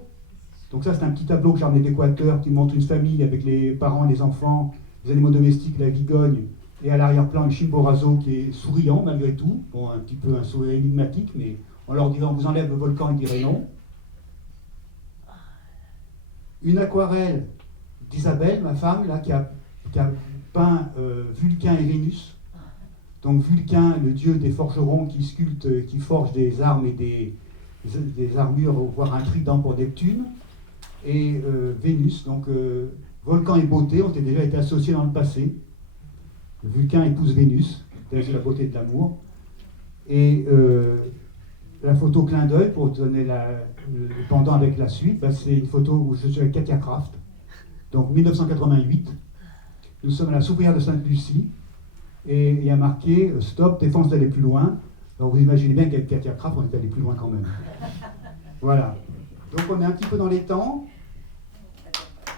Donc ça c'est un petit tableau que j'ai ramené d'Équateur qui montre une famille avec les parents et les enfants, les animaux domestiques, la vigogne, et à l'arrière-plan le chimborazo qui est souriant malgré tout. Bon, un petit peu un sourire énigmatique, mais on leur dirait on vous enlève le volcan, ils diraient non. Une aquarelle d'Isabelle, ma femme, là, qui a peint Vulcain et Vénus. Donc Vulcain, le dieu des forgerons qui sculpte, qui forge des armes et des armures, voire un trident pour Neptune. Et Vénus, donc volcan et beauté ont déjà été associés dans le passé. Vulcain épouse Vénus, c'est la beauté de l'amour. Et la photo clin d'œil, pour donner le pendant avec la suite, c'est une photo où je suis avec Katia Kraft, donc 1988. Nous sommes à la Soufrière de Sainte-Lucie, et il y a marqué « Stop, défense d'aller plus loin ». Alors vous imaginez bien qu'avec Katia Kraft, on est allé plus loin quand même. Voilà. Donc on est un petit peu dans les temps.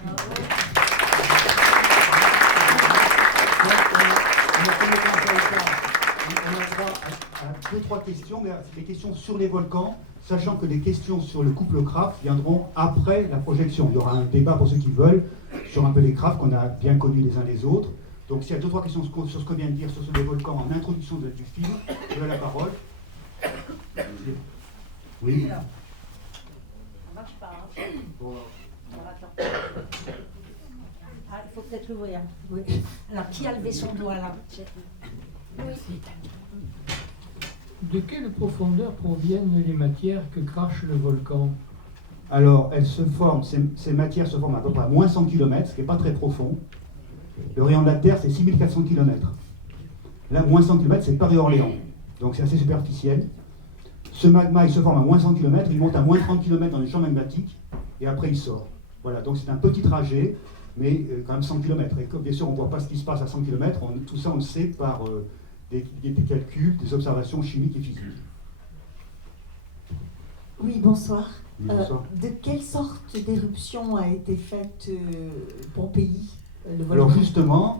On a droit à 2-3 questions, mais c'est des questions sur les volcans, sachant que les questions sur le couple Kraft viendront après la projection. Il y aura un débat pour ceux qui veulent sur un peu les Kraft qu'on a bien connus les uns les autres. Donc s'il y a 2-3 questions sur ce que vient de dire sur les volcans en introduction du film, je donne la parole. Oui. Ça marche pas. Hein. Bon. Alors, attends. Ah, il faut peut-être l'ouvrir. Oui. Alors, qui a levé son doigt là? Merci. De quelle profondeur proviennent les matières que crache le volcan? Alors, elles se forment, ces matières se forment à peu près à moins 100 km, ce qui n'est pas très profond. Le rayon de la Terre, c'est 6400 km. Là, moins 100 km, c'est Paris-Orléans. Donc, c'est assez superficiel. Ce magma, il se forme à moins 100 km, il monte à moins 30 km dans les champs magmatiques, et après il sort. Voilà, donc c'est un petit trajet, mais quand même 100 km. Et comme bien sûr on ne voit pas ce qui se passe à 100 km, tout ça on le sait par des calculs, des observations chimiques et physiques. Oui, bonsoir. Bonsoir. De quelle sorte d'éruption a été faite Pompéi, le volcan? Alors justement,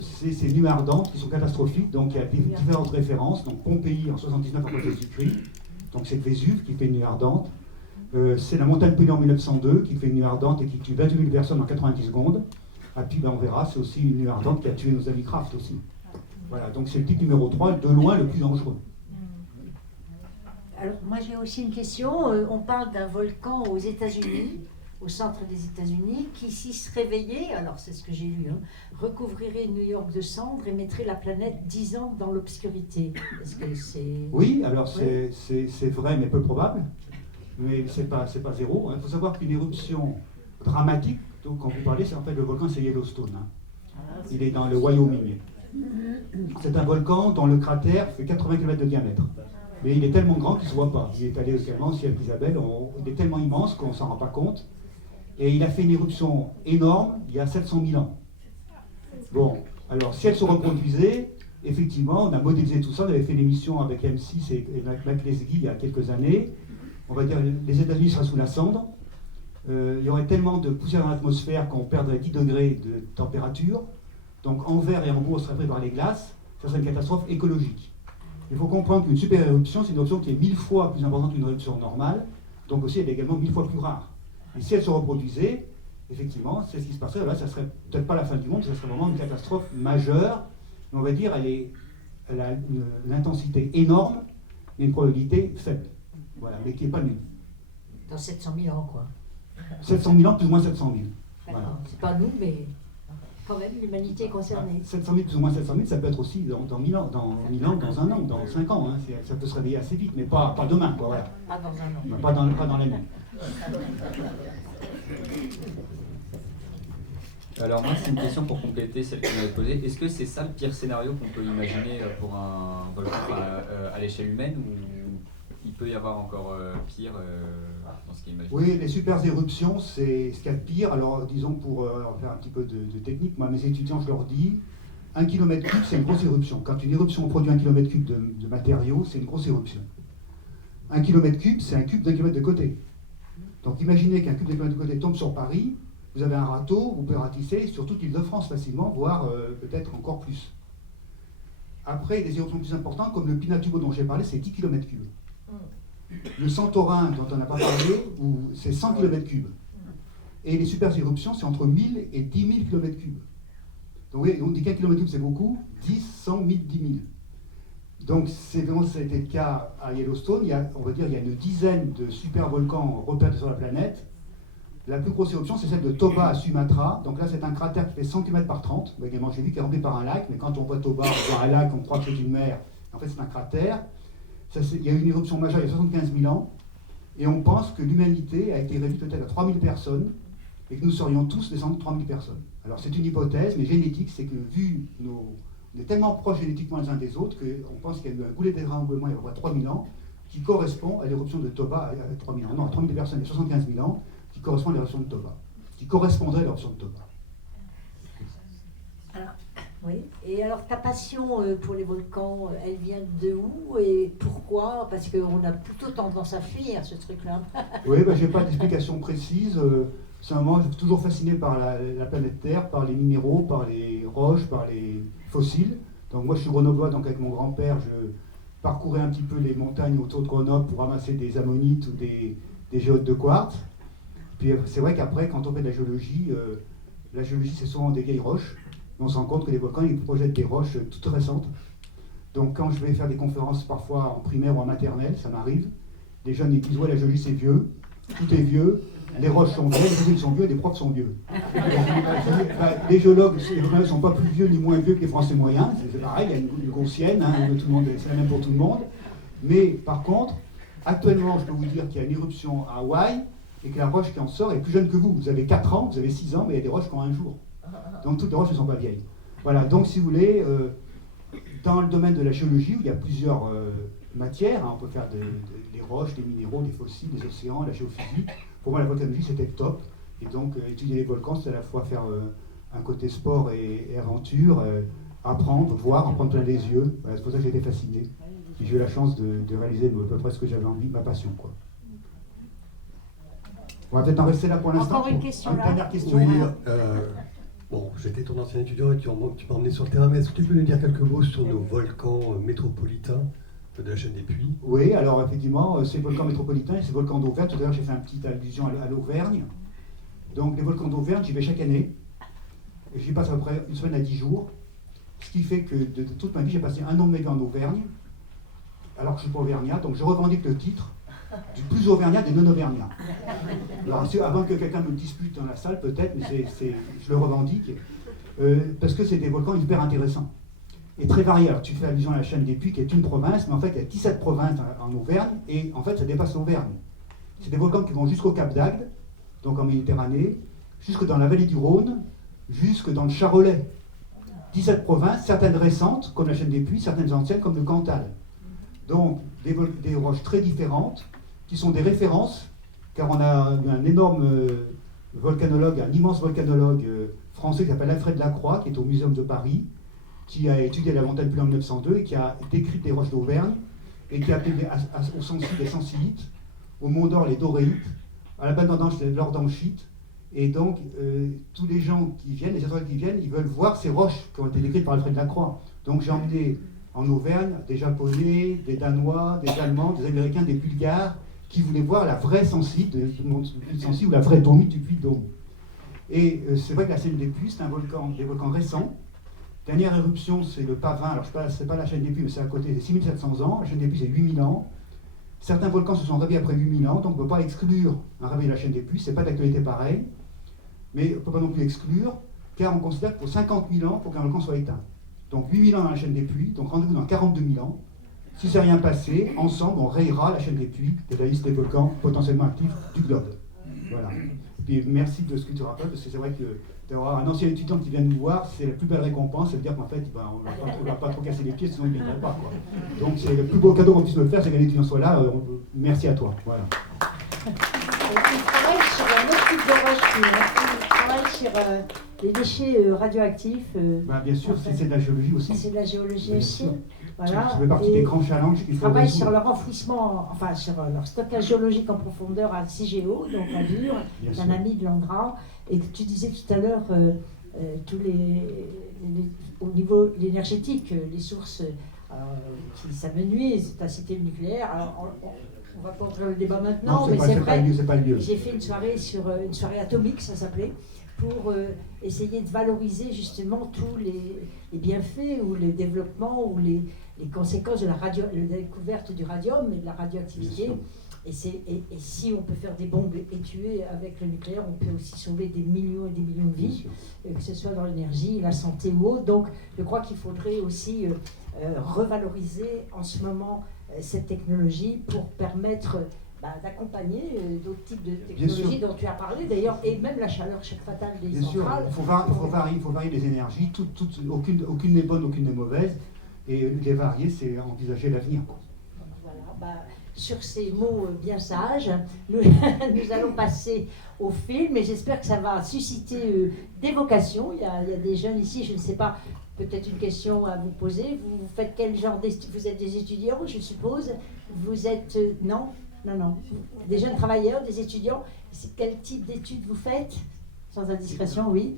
c'est ces nuées ardentes qui sont catastrophiques, donc il y a différentes références. Donc Pompéi en 79 après Jésus-Christ, donc c'est Vésuve qui fait une nuée ardente. C'est la montagne Pelée en 1902 qui fait une nuée ardente et qui tue 28 000 personnes en 90 secondes. Et puis on verra, c'est aussi une nuée ardente qui a tué nos amis Kraft aussi. Voilà, donc c'est le type numéro 3, de loin le plus dangereux. Alors, moi j'ai aussi une question. On parle d'un volcan aux États-Unis, au centre des États-Unis, qui s'y se réveillait, alors c'est ce que j'ai lu, recouvrirait New York de cendres et mettrait la planète 10 ans dans l'obscurité. Est-ce que c'est... Oui, alors c'est vrai mais peu probable, mais c'est pas zéro. Il faut savoir qu'une éruption dramatique, donc quand vous parlez, c'est en fait le volcan, c'est Yellowstone. Il est dans le Wyoming. C'est un volcan dont le cratère fait 80 km de diamètre. Mais il est tellement grand qu'il ne se voit pas. Il est allé également au ciel d'Isabelle, il est tellement immense qu'on ne s'en rend pas compte. Et il a fait une éruption énorme il y a 700 000 ans. Bon, alors si elle se reproduisait, effectivement, on a modélisé tout ça, on avait fait une émission avec M6 et Mac Lesguy il y a quelques années. On va dire les États-Unis seraient sous la cendre. Il y aurait tellement de poussière dans l'atmosphère qu'on perdrait 10 degrés de température. Donc Anvers et Hambourg seraient pris par les glaces. Ça serait une catastrophe écologique. Il faut comprendre qu'une super éruption, c'est une éruption qui est 1000 fois plus importante qu'une éruption normale, donc aussi elle est également 1000 fois plus rare. Et si elle se reproduisait, effectivement, c'est ce qui se passerait, là ça serait peut-être pas la fin du monde, ça serait vraiment une catastrophe majeure, mais on va dire elle a une intensité énorme, mais une probabilité faible, voilà, mais qui n'est pas nulle. Dans 700 000 ans, quoi. 700 000 ans, plus ou moins 700 000. D'accord, Voilà. c'est pas nous, mais quand même l'humanité est concernée. 700 000, plus ou moins 700 000, ça peut être aussi dans 1000 ans, dans 1 an, dans 5 ans. Hein. Ça peut se réveiller assez vite, mais pas demain. Quoi, voilà. Pas dans un an. Pas dans l'année. Alors moi, c'est une question pour compléter celle que vous m'avez posée. Est-ce que c'est ça le pire scénario qu'on peut imaginer pour un volcan à l'échelle humaine, ou il peut y avoir encore pire dans ce qui est imaginé? Oui, les super éruptions, c'est ce qu'il y a de pire. Alors, disons, pour faire un petit peu de technique, moi, mes étudiants, je leur dis, 1 km3, c'est une grosse éruption. Quand une éruption produit 1 km3 de matériaux, c'est une grosse éruption. 1 km3, c'est un cube d'un kilomètre de côté. Donc, imaginez qu'un cube d'un kilomètre de côté tombe sur Paris, vous avez un râteau, vous pouvez ratisser sur toute l'Île-de-France facilement, voire peut-être encore plus. Après, des éruptions plus importantes, comme le Pinatubo dont j'ai parlé, c'est 10 km3. Le Santorin, dont on n'a pas parlé, c'est 100 km3. Et les super éruptions, c'est entre 1000 et 10 000 km3. Donc oui, on dit qu'un km3 c'est beaucoup, 10, 100, 1000, 10 000. Donc c'est vraiment, ça a été le cas à Yellowstone. On va dire il y a une dizaine de super volcans repérés sur la planète. La plus grosse éruption, c'est celle de Toba à Sumatra. Donc là, c'est un cratère qui fait 100 km par 30. Vous également, j'ai vu qu'il est rempli par un lac, mais quand on voit Toba, on voit un lac, on croit que c'est une mer. En fait, c'est un cratère. Il y a eu une éruption majeure il y a 75 000 ans, et on pense que l'humanité a été réduite peut-être à 3000 personnes, et que nous serions tous descendus de 3000 personnes. Alors c'est une hypothèse, mais génétique, c'est que on est tellement proches génétiquement les uns des autres qu'on pense qu'il y a eu un goulet d'étranglement il y a à peu près 3000 ans, qui correspond à l'éruption de Toba, à 3000 ans, non, à 3000 personnes il y a 75 000 ans, qui correspond à l'éruption de Toba, qui correspondrait à l'éruption de Toba. Alors, oui. Et alors ta passion pour les volcans, elle vient de où et pourquoi? Parce qu'on a plutôt tendance à fuir ce truc-là. Oui, je n'ai pas d'explication précise. Simplement, je suis toujours fasciné par la planète Terre, par les minéraux, par les roches, par les fossiles. Donc moi, je suis grenoblois, donc avec mon grand-père, je parcourais un petit peu les montagnes autour de Grenoble pour ramasser des ammonites ou des géodes de quartz. Puis c'est vrai qu'après, quand on fait de la géologie, c'est souvent des vieilles roches. On se rend compte que les volcans, ils projettent des roches toutes récentes. Donc quand je vais faire des conférences parfois en primaire ou en maternelle, ça m'arrive, les jeunes ils disent « ouais, la géologie c'est vieux, tout est vieux, les roches sont vieilles, les villes sont vieux, les profs sont vieux. » Les géologues ne sont pas plus vieux ni moins vieux que les Français moyens, c'est pareil, il y a une gaussienne, tout le monde, c'est la même pour tout le monde. Mais par contre, actuellement, je peux vous dire qu'il y a une éruption à Hawaï et que la roche qui en sort est plus jeune que vous. Vous avez 4 ans, vous avez 6 ans, mais il y a des roches qui ont 1 jour. Donc toutes les roches ne sont pas vieilles. Voilà, donc si vous voulez, dans le domaine de la géologie, où il y a plusieurs matières, hein, on peut faire des roches, des minéraux, des fossiles, des océans, la géophysique. Pour moi, la volcanologie, c'était le top. Et donc, étudier les volcans, c'est à la fois faire un côté sport et aventure, apprendre, voir, en prendre plein les yeux. Voilà, c'est pour ça que j'ai été fasciné. Et j'ai eu la chance de réaliser à peu près ce que j'avais envie, ma passion, quoi. On va peut-être en rester là pour l'instant. Encore une question, Une là. dernière question. Oui, bon, j'étais ton ancien étudiant et tu m'as emmené sur le terrain, mais est-ce que tu peux nous dire quelques mots sur nos volcans métropolitains de la chaîne des Puys? Oui, alors effectivement, ces volcans métropolitains et ces volcans d'Auvergne, tout à l'heure j'ai fait une petite allusion à l'Auvergne. Donc les volcans d'Auvergne, j'y vais chaque année. J'y passe à peu près une semaine à 10 jours. Ce qui fait que de toute ma vie, j'ai passé un an de ma vie en Auvergne, alors que je ne suis pas auvergnat, donc je revendique le titre du plus auvergnat des non-auvergnats. Alors, avant que quelqu'un me dispute dans la salle, peut-être, mais je le revendique, parce que c'est des volcans hyper intéressants et très variés. Alors, tu fais allusion à la chaîne des Puys, qui est une province, mais en fait, il y a 17 provinces en Auvergne, et en fait, ça dépasse l'Auvergne. C'est des volcans qui vont jusqu'au Cap d'Agde, donc en Méditerranée, jusque dans la vallée du Rhône, jusque dans le Charolais. 17 provinces, certaines récentes, comme la chaîne des Puys, certaines anciennes, comme le Cantal. Donc, des roches très différentes, qui sont des références, car on a un énorme volcanologue, un immense volcanologue français qui s'appelle Alfred Lacroix, qui est au Muséum de Paris, qui a étudié la montagne Puy en 1902 et qui a décrit des roches d'Auvergne, et qui a appelé au Sancy les Sancyites, au Mont d'Or les Doréites, à la Bande-d'Anche les Lordanchites. Et donc, tous les gens qui viennent, les historiens qui viennent, ils veulent voir ces roches qui ont été décrites par Alfred Lacroix. Donc j'ai emmené en Auvergne des Japonais, des Danois, des Allemands, des Américains, des Bulgares, qui voulaient voir la vraie Sancy, ou la vraie Dolomite du Puy-de-Dôme. Et c'est vrai que la chaîne des Puys, c'est des volcans récents. Dernière éruption, c'est le Pavin. Alors, c'est pas la chaîne des Puys, mais c'est à côté, c'est 6700 ans. La chaîne des Puys, c'est 8000 ans. Certains volcans se sont réveillés après 8000 ans, donc on ne peut pas exclure un réveil de la chaîne des Puys. C'est pas d'actualité pareil. Mais on ne peut pas non plus exclure, car on considère qu'il faut 50 000 ans pour qu'un volcan soit éteint. Donc 8000 ans dans la chaîne des Puys, donc rendez-vous dans 42 000 ans. Si c'est rien passé, ensemble, on rayera la chaîne des Puys de la liste des volcans potentiellement actifs du globe. Voilà. Et puis merci de ce que tu rappelles, parce que c'est vrai que d'avoir un ancien étudiant qui vient nous voir, c'est la plus belle récompense. Ça veut dire qu'en fait, on ne va pas trop casser les pieds, sinon il ne viendrait pas, quoi. Donc c'est le plus beau cadeau qu'on puisse me faire, c'est qu'un étudiant soit là. Merci à toi. Voilà. Il travaille sur un autre type de roche, il travaille sur les déchets radioactifs. Bien sûr, c'est de la géologie aussi. C'est de la géologie Bien aussi. sûr. Voilà. Ça fait partie des grands challenges qu'il Ils faut travaillent résoudre. sur leur enfouissement, enfin sur leur stockage géologique en profondeur à CIGEO, donc à Bure, Bien d'un sûr. ami de Landra. Et tu disais tout à l'heure, tous au niveau énergétique, les sources qui s'amenuisent, tu as cité le nucléaire. Alors, on va pas ouvrir le débat maintenant, mais c'est vrai. C'est pas le lieu. J'ai fait une soirée sur une soirée atomique, ça s'appelait, pour essayer de valoriser justement tous les bienfaits ou les développements ou les conséquences de la découverte du radium et de la radioactivité. Et si on peut faire des bombes et tuer avec le nucléaire, on peut aussi sauver des millions et des millions de vies, que ce soit dans l'énergie, la santé ou autre. Donc je crois qu'il faudrait aussi revaloriser en ce moment cette technologie pour permettre d'accompagner d'autres types de technologies dont tu as parlé d'ailleurs, et même la chaleur fatale des Bien sûr, centrales. il faut varier les énergies, aucune n'est bonne, aucune n'est mauvaise, et les varier, c'est envisager l'avenir. Voilà, sur ces mots bien sages, nous allons passer au film, et j'espère que ça va susciter des vocations. Il y a des jeunes ici, je ne sais pas, peut-être une question à vous poser. Vous faites quel genre d'études? Vous êtes des étudiants, je suppose. Vous êtes... Non. Des jeunes travailleurs, des étudiants. Quel type d'études vous faites? Sans indiscrétion, oui.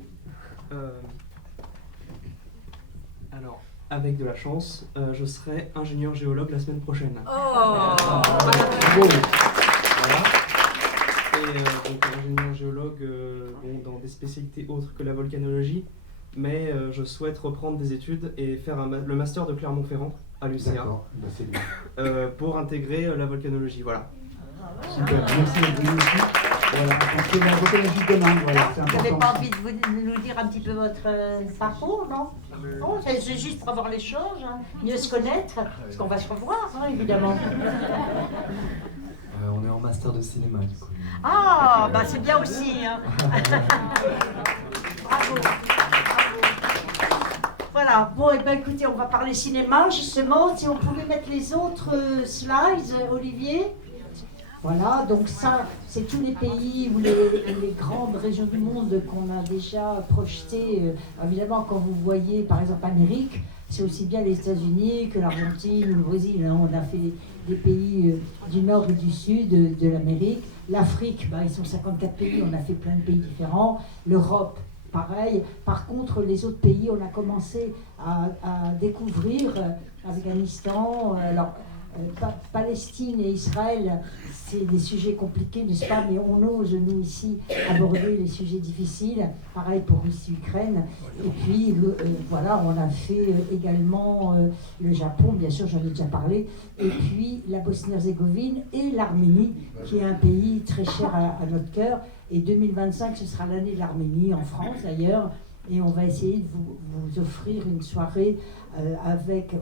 Alors, avec de la chance, je serai ingénieur géologue la semaine prochaine. Oh Voilà. Et donc ingénieur géologue dans des spécialités autres que la volcanologie, mais je souhaite reprendre des études et faire le master de Clermont-Ferrand à l'UCA. D'accord, c'est bien. Pour intégrer la volcanologie. Voilà. Super, merci d'être venu ici. Voilà, donc c'est la volcanologie de demain, voilà, c'est Vous n'avez important. pas envie de nous dire un petit peu votre parcours, non? Non, c'est juste pour avoir l'échange, mieux se connaître, parce qu'on va se revoir, évidemment. On est en master de cinéma, du coup. Ah, c'est bien aussi. Bravo. Voilà, Voilà, bon, et ben écoutez, on va parler cinéma, justement. Si on pouvait mettre les autres slides, Olivier. Voilà, donc ça, c'est tous les pays ou les grandes régions du monde qu'on a déjà projetées. Évidemment, quand vous voyez, par exemple, Amérique, c'est aussi bien les États-Unis que l'Argentine ou le Brésil. Hein. On a fait des pays du nord et du sud de l'Amérique. L'Afrique, ils sont 54 pays, on a fait plein de pays différents. L'Europe, pareil. Par contre, les autres pays, on a commencé à découvrir Afghanistan. Palestine et Israël, c'est des sujets compliqués, n'est-ce pas? Mais on ose, nous, ici, aborder les sujets difficiles. Pareil pour Russie-Ukraine. Et puis, voilà, on a fait également le Japon, bien sûr, j'en ai déjà parlé. Et puis, la Bosnie-Herzégovine et l'Arménie, qui est un pays très cher à notre cœur. Et 2025, ce sera l'année de l'Arménie, en France d'ailleurs. Et on va essayer de vous offrir une soirée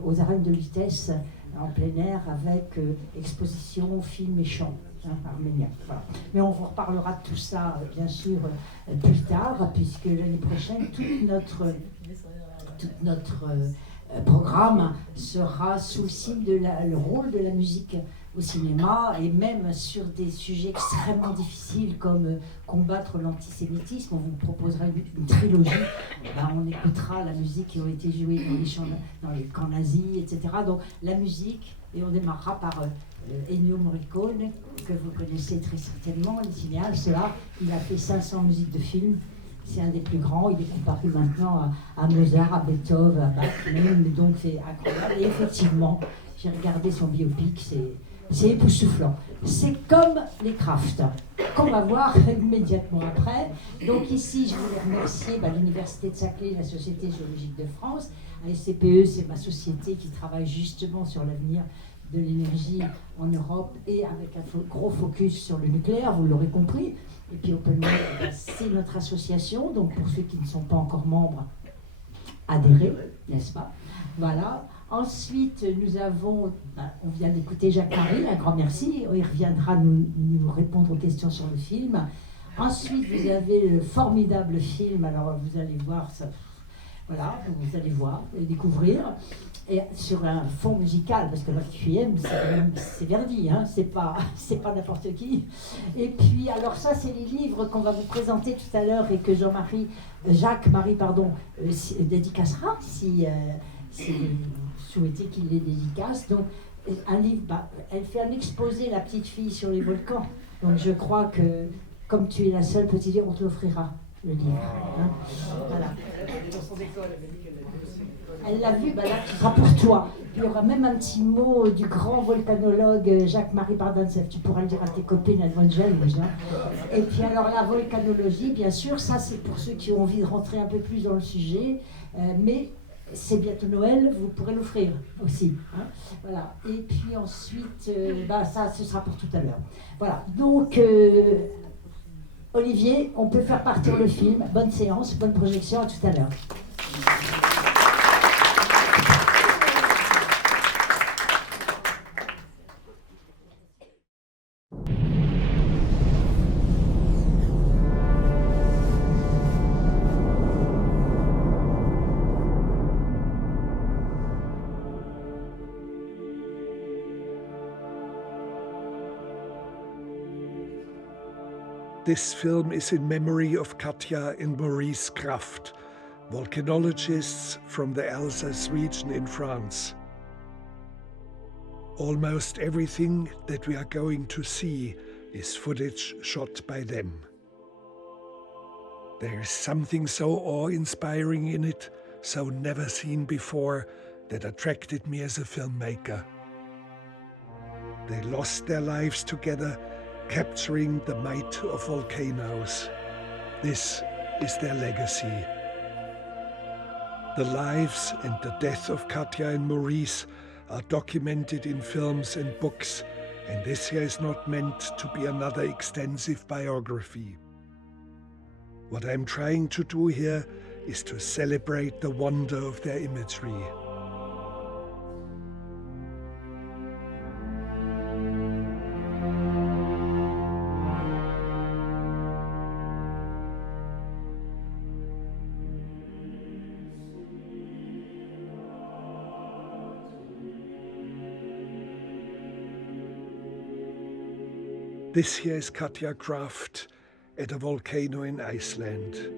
aux arènes de Vitesse, en plein air, avec exposition, film et chant arménien. Voilà. Mais on vous reparlera de tout ça, bien sûr, plus tard, puisque l'année prochaine, tout notre programme sera sous le signe de le rôle de la musique au cinéma, et même sur des sujets extrêmement difficiles comme combattre l'antisémitisme. On vous proposera une trilogie. On écoutera la musique qui a été jouée dans les camps nazis, etc. Donc la musique, et on démarrera par Ennio Morricone, que vous connaissez très certainement, le cinéaste là. Il a fait 500 musiques de films. C'est un des plus grands. Il est comparé maintenant à Mozart, à Beethoven, à Bach même. Donc c'est incroyable. Et effectivement, j'ai regardé son biopic, c'est époustouflant. C'est comme les Crafts, qu'on va voir immédiatement après. Donc ici, je voulais remercier l'Université de Saclay, la Société géologique de France. ASCPE, c'est ma société qui travaille justement sur l'avenir de l'énergie en Europe et avec un gros focus sur le nucléaire, vous l'aurez compris. Et puis OpenWeb, c'est notre association, donc pour ceux qui ne sont pas encore membres, adhérez, n'est-ce pas? Voilà. Ensuite, nous avons, on vient d'écouter Jacques-Marie, un grand merci, il reviendra nous répondre aux questions sur le film. Ensuite, vous avez le formidable film, alors vous allez voir ça, voilà, vous allez voir et découvrir, et sur un fond musical, parce que la QM, c'est Verdi, hein, c'est pas n'importe qui. Et puis, alors ça, c'est les livres qu'on va vous présenter tout à l'heure et que Jacques-Marie, dédicacera, si vous souhaitez qu'il les dédicace. Donc, un livre, elle fait un exposé, la petite fille, sur les volcans. Donc, je crois que, comme tu es la seule petite fille, on te l'offrira, le livre. Hein. Voilà. Elle l'a vu, là, ce sera pour toi. Il y aura même un petit mot du grand volcanologue Jacques-Marie Bardinsev. Tu pourras le dire à tes copines, elles vont être jalouses. Et puis alors la volcanologie, bien sûr, ça c'est pour ceux qui ont envie de rentrer un peu plus dans le sujet. Mais c'est bientôt Noël, vous pourrez l'offrir aussi. Hein. Voilà. Et puis ensuite, ça ce sera pour tout à l'heure. Voilà. Donc, Olivier, on peut faire partir le film. Bonne séance, bonne projection, à tout à l'heure. This film is in memory of Katja and Maurice Kraft, volcanologists from the Alsace region in France. Almost everything that we are going to see is footage shot by them. There is something so awe-inspiring in it, so never seen before, that attracted me as a filmmaker. They lost their lives together, capturing the might of volcanoes. This is their legacy. The lives and the death of Katja and Maurice are documented in films and books, and this here is not meant to be another extensive biography. What I'm trying to do here is to celebrate the wonder of their imagery. This year's Katja Kraft at a volcano in Iceland.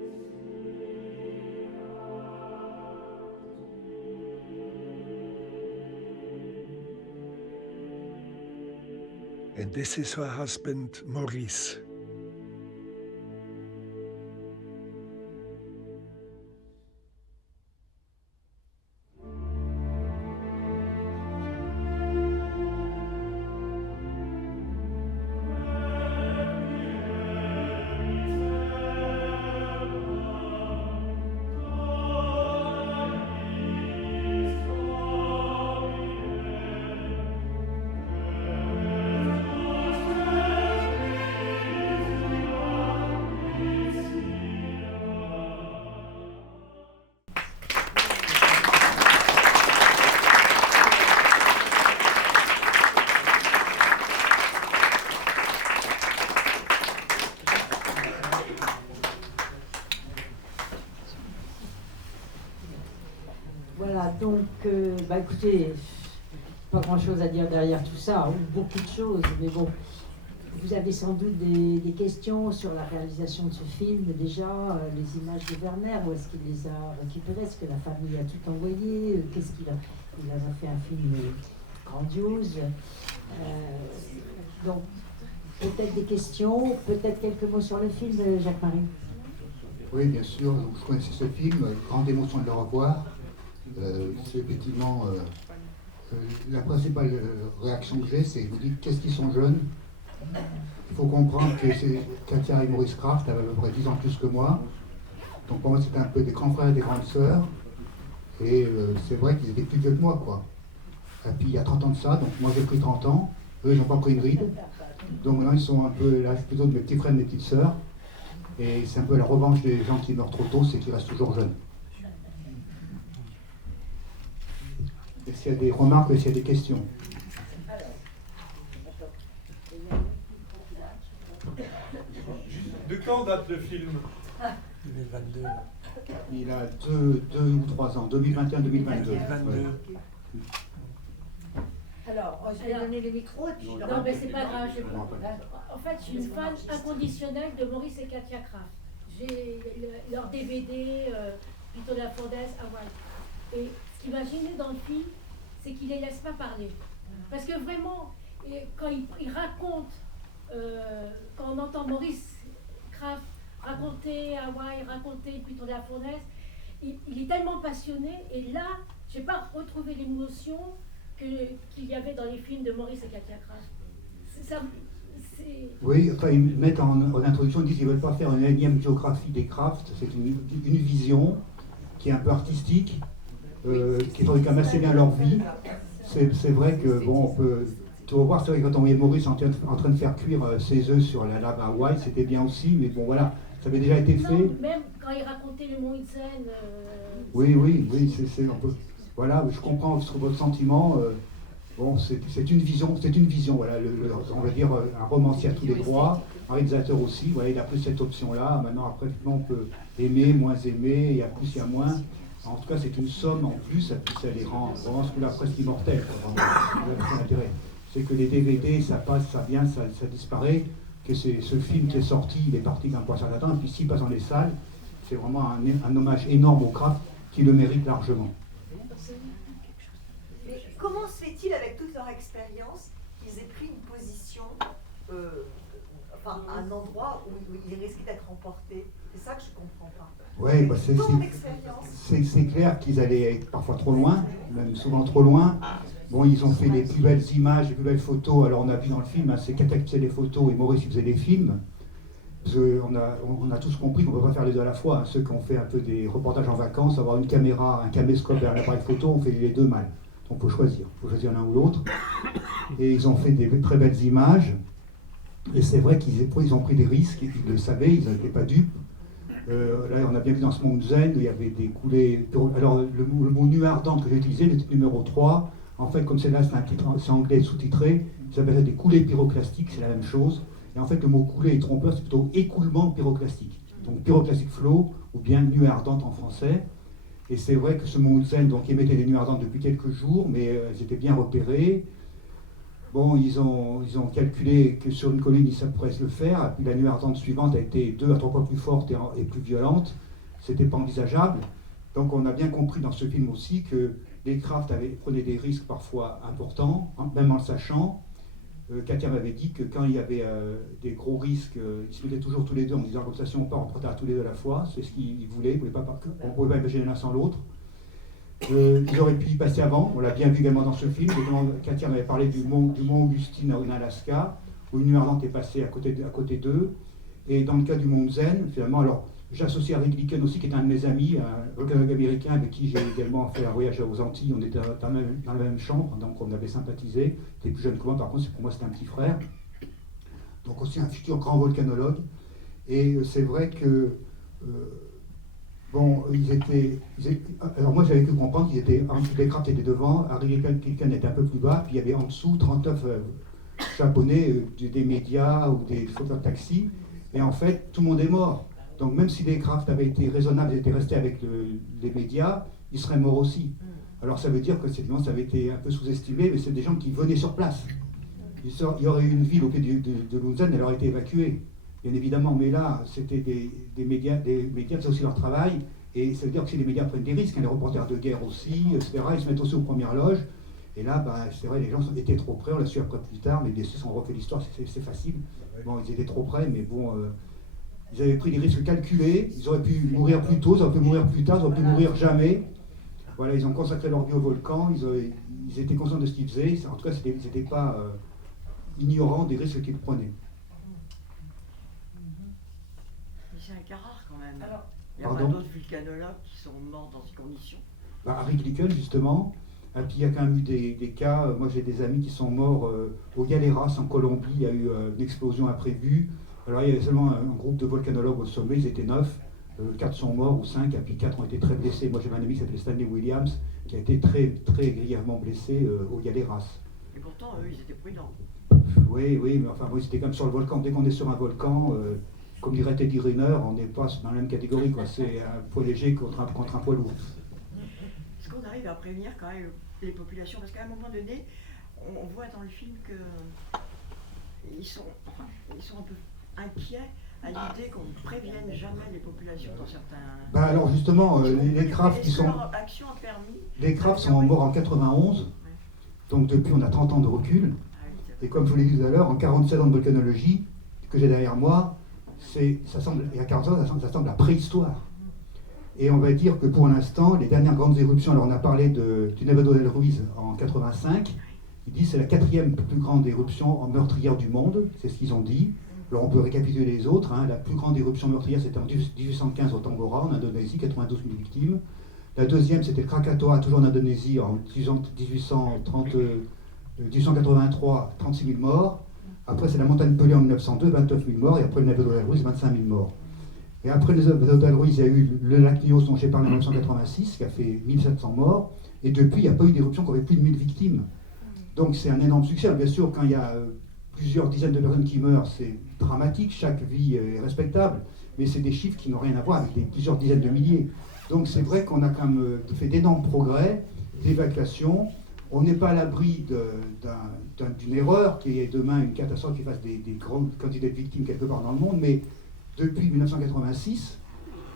And this is her husband, Maurice. Voilà, donc, écoutez, pas grand-chose à dire derrière tout ça, ou beaucoup de choses, mais bon, vous avez sans doute des questions sur la réalisation de ce film, déjà, les images de Werner, où est-ce qu'il les a récupérées, est-ce que la famille a tout envoyé, qu'est-ce qu'il a... Il a fait un film grandiose, donc peut-être des questions, peut-être quelques mots sur le film, Jacques-Marie. Oui, bien sûr, donc, je connaissais ce film, grande émotion de le revoir. C'est effectivement la principale réaction que j'ai, c'est vous dites qu'est-ce qu'ils sont jeunes. Il faut comprendre que c'est Katja et Maurice Kraft avaient à peu près 10 ans plus que moi. Donc pour moi c'était un peu des grands frères et des grandes sœurs. Et c'est vrai qu'ils étaient plus vieux que moi, quoi. Et puis il y a 30 ans de ça, donc moi j'ai pris 30 ans, eux ils n'ont pas pris une ride. Donc maintenant ils sont un peu l'âge plutôt de mes petits frères et mes petites sœurs. Et c'est un peu la revanche des gens qui meurent trop tôt, c'est qu'ils restent toujours jeunes. Est-ce qu'il y a des remarques ou est-ce qu'il y a des questions? De quand date le film? 2022. Il a 2 ou 3 ans, 2021-2022. Alors, je vais donner le micro et puis je Non, mais c'est pas grave. En fait, je suis une fan inconditionnelle de Maurice et Katja Kraft. J'ai leur DVD, Python de la Fondaise, Hawaï. Et ce qui m'a gêné dans le film, c'est qu'il les laisse pas parler. Parce que vraiment, quand il raconte, quand on entend Maurice Kraft raconter Hawaï, raconter Python de la Fournaise, il est tellement passionné, et là, je n'ai pas retrouvé l'émotion qu'il y avait dans les films de Maurice et Katja Kraft. Oui, enfin, ils mettent en introduction, ils disent qu'ils ne veulent pas faire une énième biographie des Kraft, c'est une vision qui est un peu artistique, qui fabrique quand même assez bien leur vie. C'est vrai que, bon, on peut... Tu vas voir, c'est vrai que quand on voyait Maurice en train de faire cuire ses œufs sur la lave à Hawaï, c'était bien aussi, mais bon, voilà, ça avait déjà été fait. Non, même quand il racontait le Mont Itzen... Oui, c'est un peu... Voilà, je comprends votre sentiment. Bon, c'est une vision, voilà, on va dire un romancier a tous les droits, un réalisateur aussi, voilà, il a pris cette option-là. Maintenant, après, on peut aimer, moins aimer, il y a plus, il y a moins. En tout cas, c'est une somme en plus, ça les rend vraiment ce que la presse immortelle, c'est que les DVD, ça passe, ça vient, ça disparaît, que ce film qui est sorti, il est parti d'un point certain temps, et puis s'il passe dans les salles, c'est vraiment un hommage énorme au Kraft qui le mérite largement. Mais comment se fait-il, avec toute leur expérience, qu'ils aient pris une position, à un endroit où ils risquaient d'être emportés? C'est ça que je ne comprends pas. Oui, bah c'est clair qu'ils allaient parfois trop loin, même souvent trop loin. Bon, ils ont fait les plus belles images, les plus belles photos. Alors on a vu dans le film, hein, c'est Katja qui faisait les photos et Maurice qui faisait les films. On a tous compris qu'on ne peut pas faire les deux à la fois. Hein. Ceux qui ont fait un peu des reportages en vacances, avoir une caméra, un caméscope et un appareil photo, on fait les deux mal. Donc il faut choisir l'un ou l'autre. Et ils ont fait des très belles images. Et c'est vrai qu'ils ont pris des risques, ils le savaient, ils n'étaient pas dupes. Là, on a bien vu dans ce Mont Zen, il y avait des coulées. Alors, le mot nuée ardente que j'ai utilisé, le numéro 3, en fait, comme c'est là, c'est anglais sous-titré, ça s'appelle des coulées pyroclastiques, c'est la même chose. Et en fait, le mot coulée est trompeur, c'est plutôt écoulement pyroclastique. Donc, pyroclastic flow, ou bien nuée ardente en français. Et c'est vrai que ce Mont Zen, donc, émettait des nuées ardentes depuis quelques jours, mais elles étaient bien repérées. Bon, ils ont calculé que sur une colline, ça pourrait se le faire, et puis la nuit ardente suivante a été 2 à 3 fois plus forte et plus violente. C'était pas envisageable. Donc on a bien compris dans ce film aussi que les Kraft prenaient des risques parfois importants, même en le sachant. Katia m'avait dit que quand il y avait des gros risques, ils se mettaient toujours tous les deux en disant comme ça, si on part, on prépare tous les deux à la fois. C'est ce qu'ils voulaient, on ne pouvait pas imaginer l'un sans l'autre. Ils auraient pu y passer avant, on l'a bien vu également dans ce film. Katia m'avait parlé du mont Augustine en Alaska, où une nuit ardente est passée à côté d'eux. Et dans le cas du mont Zen, finalement, alors j'associe à Rick Licken aussi, qui est un de mes amis, un volcanologue américain avec qui j'ai également fait un voyage aux Antilles. On était dans la même chambre, donc on avait sympathisé. Il était plus jeune que moi, par contre, pour moi c'était un petit frère. Donc aussi un futur grand volcanologue. Et c'est vrai que bon, alors moi j'avais pu comprendre qu'ils étaient, les Kraft étaient devant, Harry Licken était un peu plus bas, puis il y avait en dessous 39 japonais, des médias ou des chauffeurs de taxi, et en fait tout le monde est mort. Donc même si les Kraft avaient été raisonnables, ils étaient restés avec les médias, ils seraient morts aussi. Alors ça veut dire que ça avait été un peu sous-estimé, mais c'est des gens qui venaient sur place. Il y aurait eu une ville au pied de Lunzen, elle aurait été évacuée. Bien évidemment, mais là, c'était des médias faisaient aussi leur travail, et ça veut dire que si les médias prennent des risques, les reporters de guerre aussi, etc., ils se mettent aussi aux premières loges, et là, c'est vrai, les gens étaient trop près, on l'a su après plus tard, mais bien sûr, si on refait l'histoire, c'est facile. Bon, ils étaient trop près, mais bon, ils avaient pris des risques calculés, ils auraient pu mourir plus tôt, ils auraient pu mourir plus tard, ils auraient pu mourir jamais. Voilà, ils ont consacré leur vie au volcan, ils étaient conscients de ce qu'ils faisaient, en tout cas, ils n'étaient pas ignorants des risques qu'ils prenaient. C'est un cas rare quand même. Alors, il y a pas d'autres volcanologues qui sont morts dans ces conditions. Harry Licken, justement. Et puis il y a quand même eu des cas. Moi j'ai des amis qui sont morts au Galeras en Colombie. Il y a eu une explosion imprévue. Alors il y avait seulement un groupe de volcanologues au sommet, ils étaient 9. 4 sont morts ou 5, et puis 4 ont été très blessés. Moi j'ai un ami qui s'appelait Stanley Williams, qui a été très, très grièvement blessé au Galeras. Et pourtant, eux, ils étaient prudents. Oui, mais enfin, oui, c'était comme sur le volcan. Dès qu'on est sur un volcan, comme dirait Teddy Riner, on n'est pas dans la même catégorie, quoi. C'est un poids léger contre un poids lourd. Est-ce qu'on arrive à prévenir quand même les populations? Parce qu'à un moment donné, on voit dans le film qu'ils sont un peu inquiets à l'idée qu'on ne prévienne jamais les populations dans certains... Alors justement, les Kraft qui sont... Action a permis... Les Kraft sont morts en 91, donc depuis on a 30 ans de recul. Et comme je vous l'ai dit tout à l'heure, en 47 ans de volcanologie, que j'ai derrière moi, il y a 40 ans, ça semble la préhistoire. Et on va dire que pour l'instant, les dernières grandes éruptions, alors on a parlé du Nevado del Ruiz en 85, ils disent que c'est la 4e plus grande éruption meurtrière du monde, c'est ce qu'ils ont dit. Alors on peut récapituler les autres, la plus grande éruption meurtrière c'était en 1815 au Tambora, en Indonésie, 92 000 victimes. La deuxième c'était le Krakatoa, toujours en Indonésie, en 1883, 36 000 morts. Après c'est la montagne Pelée en 1902, 29 000 morts, et après le Nevado del Ruiz, 25 000 morts. Et après le Nevado del Ruiz, il y a eu le lac Nyos dont j'ai parlé en 1986, qui a fait 1700 morts, et depuis il n'y a pas eu d'éruption qui avait plus de 1000 victimes. Donc c'est un énorme succès. Alors, bien sûr, quand il y a plusieurs dizaines de personnes qui meurent, c'est dramatique, chaque vie est respectable, mais c'est des chiffres qui n'ont rien à voir avec plusieurs dizaines de milliers. Donc c'est vrai qu'on a quand même fait d'énormes progrès d'évacuation. On n'est pas à l'abri d'une erreur, qu'il y ait demain une catastrophe qui fasse des grandes quantités de victimes quelque part dans le monde, mais depuis 1986,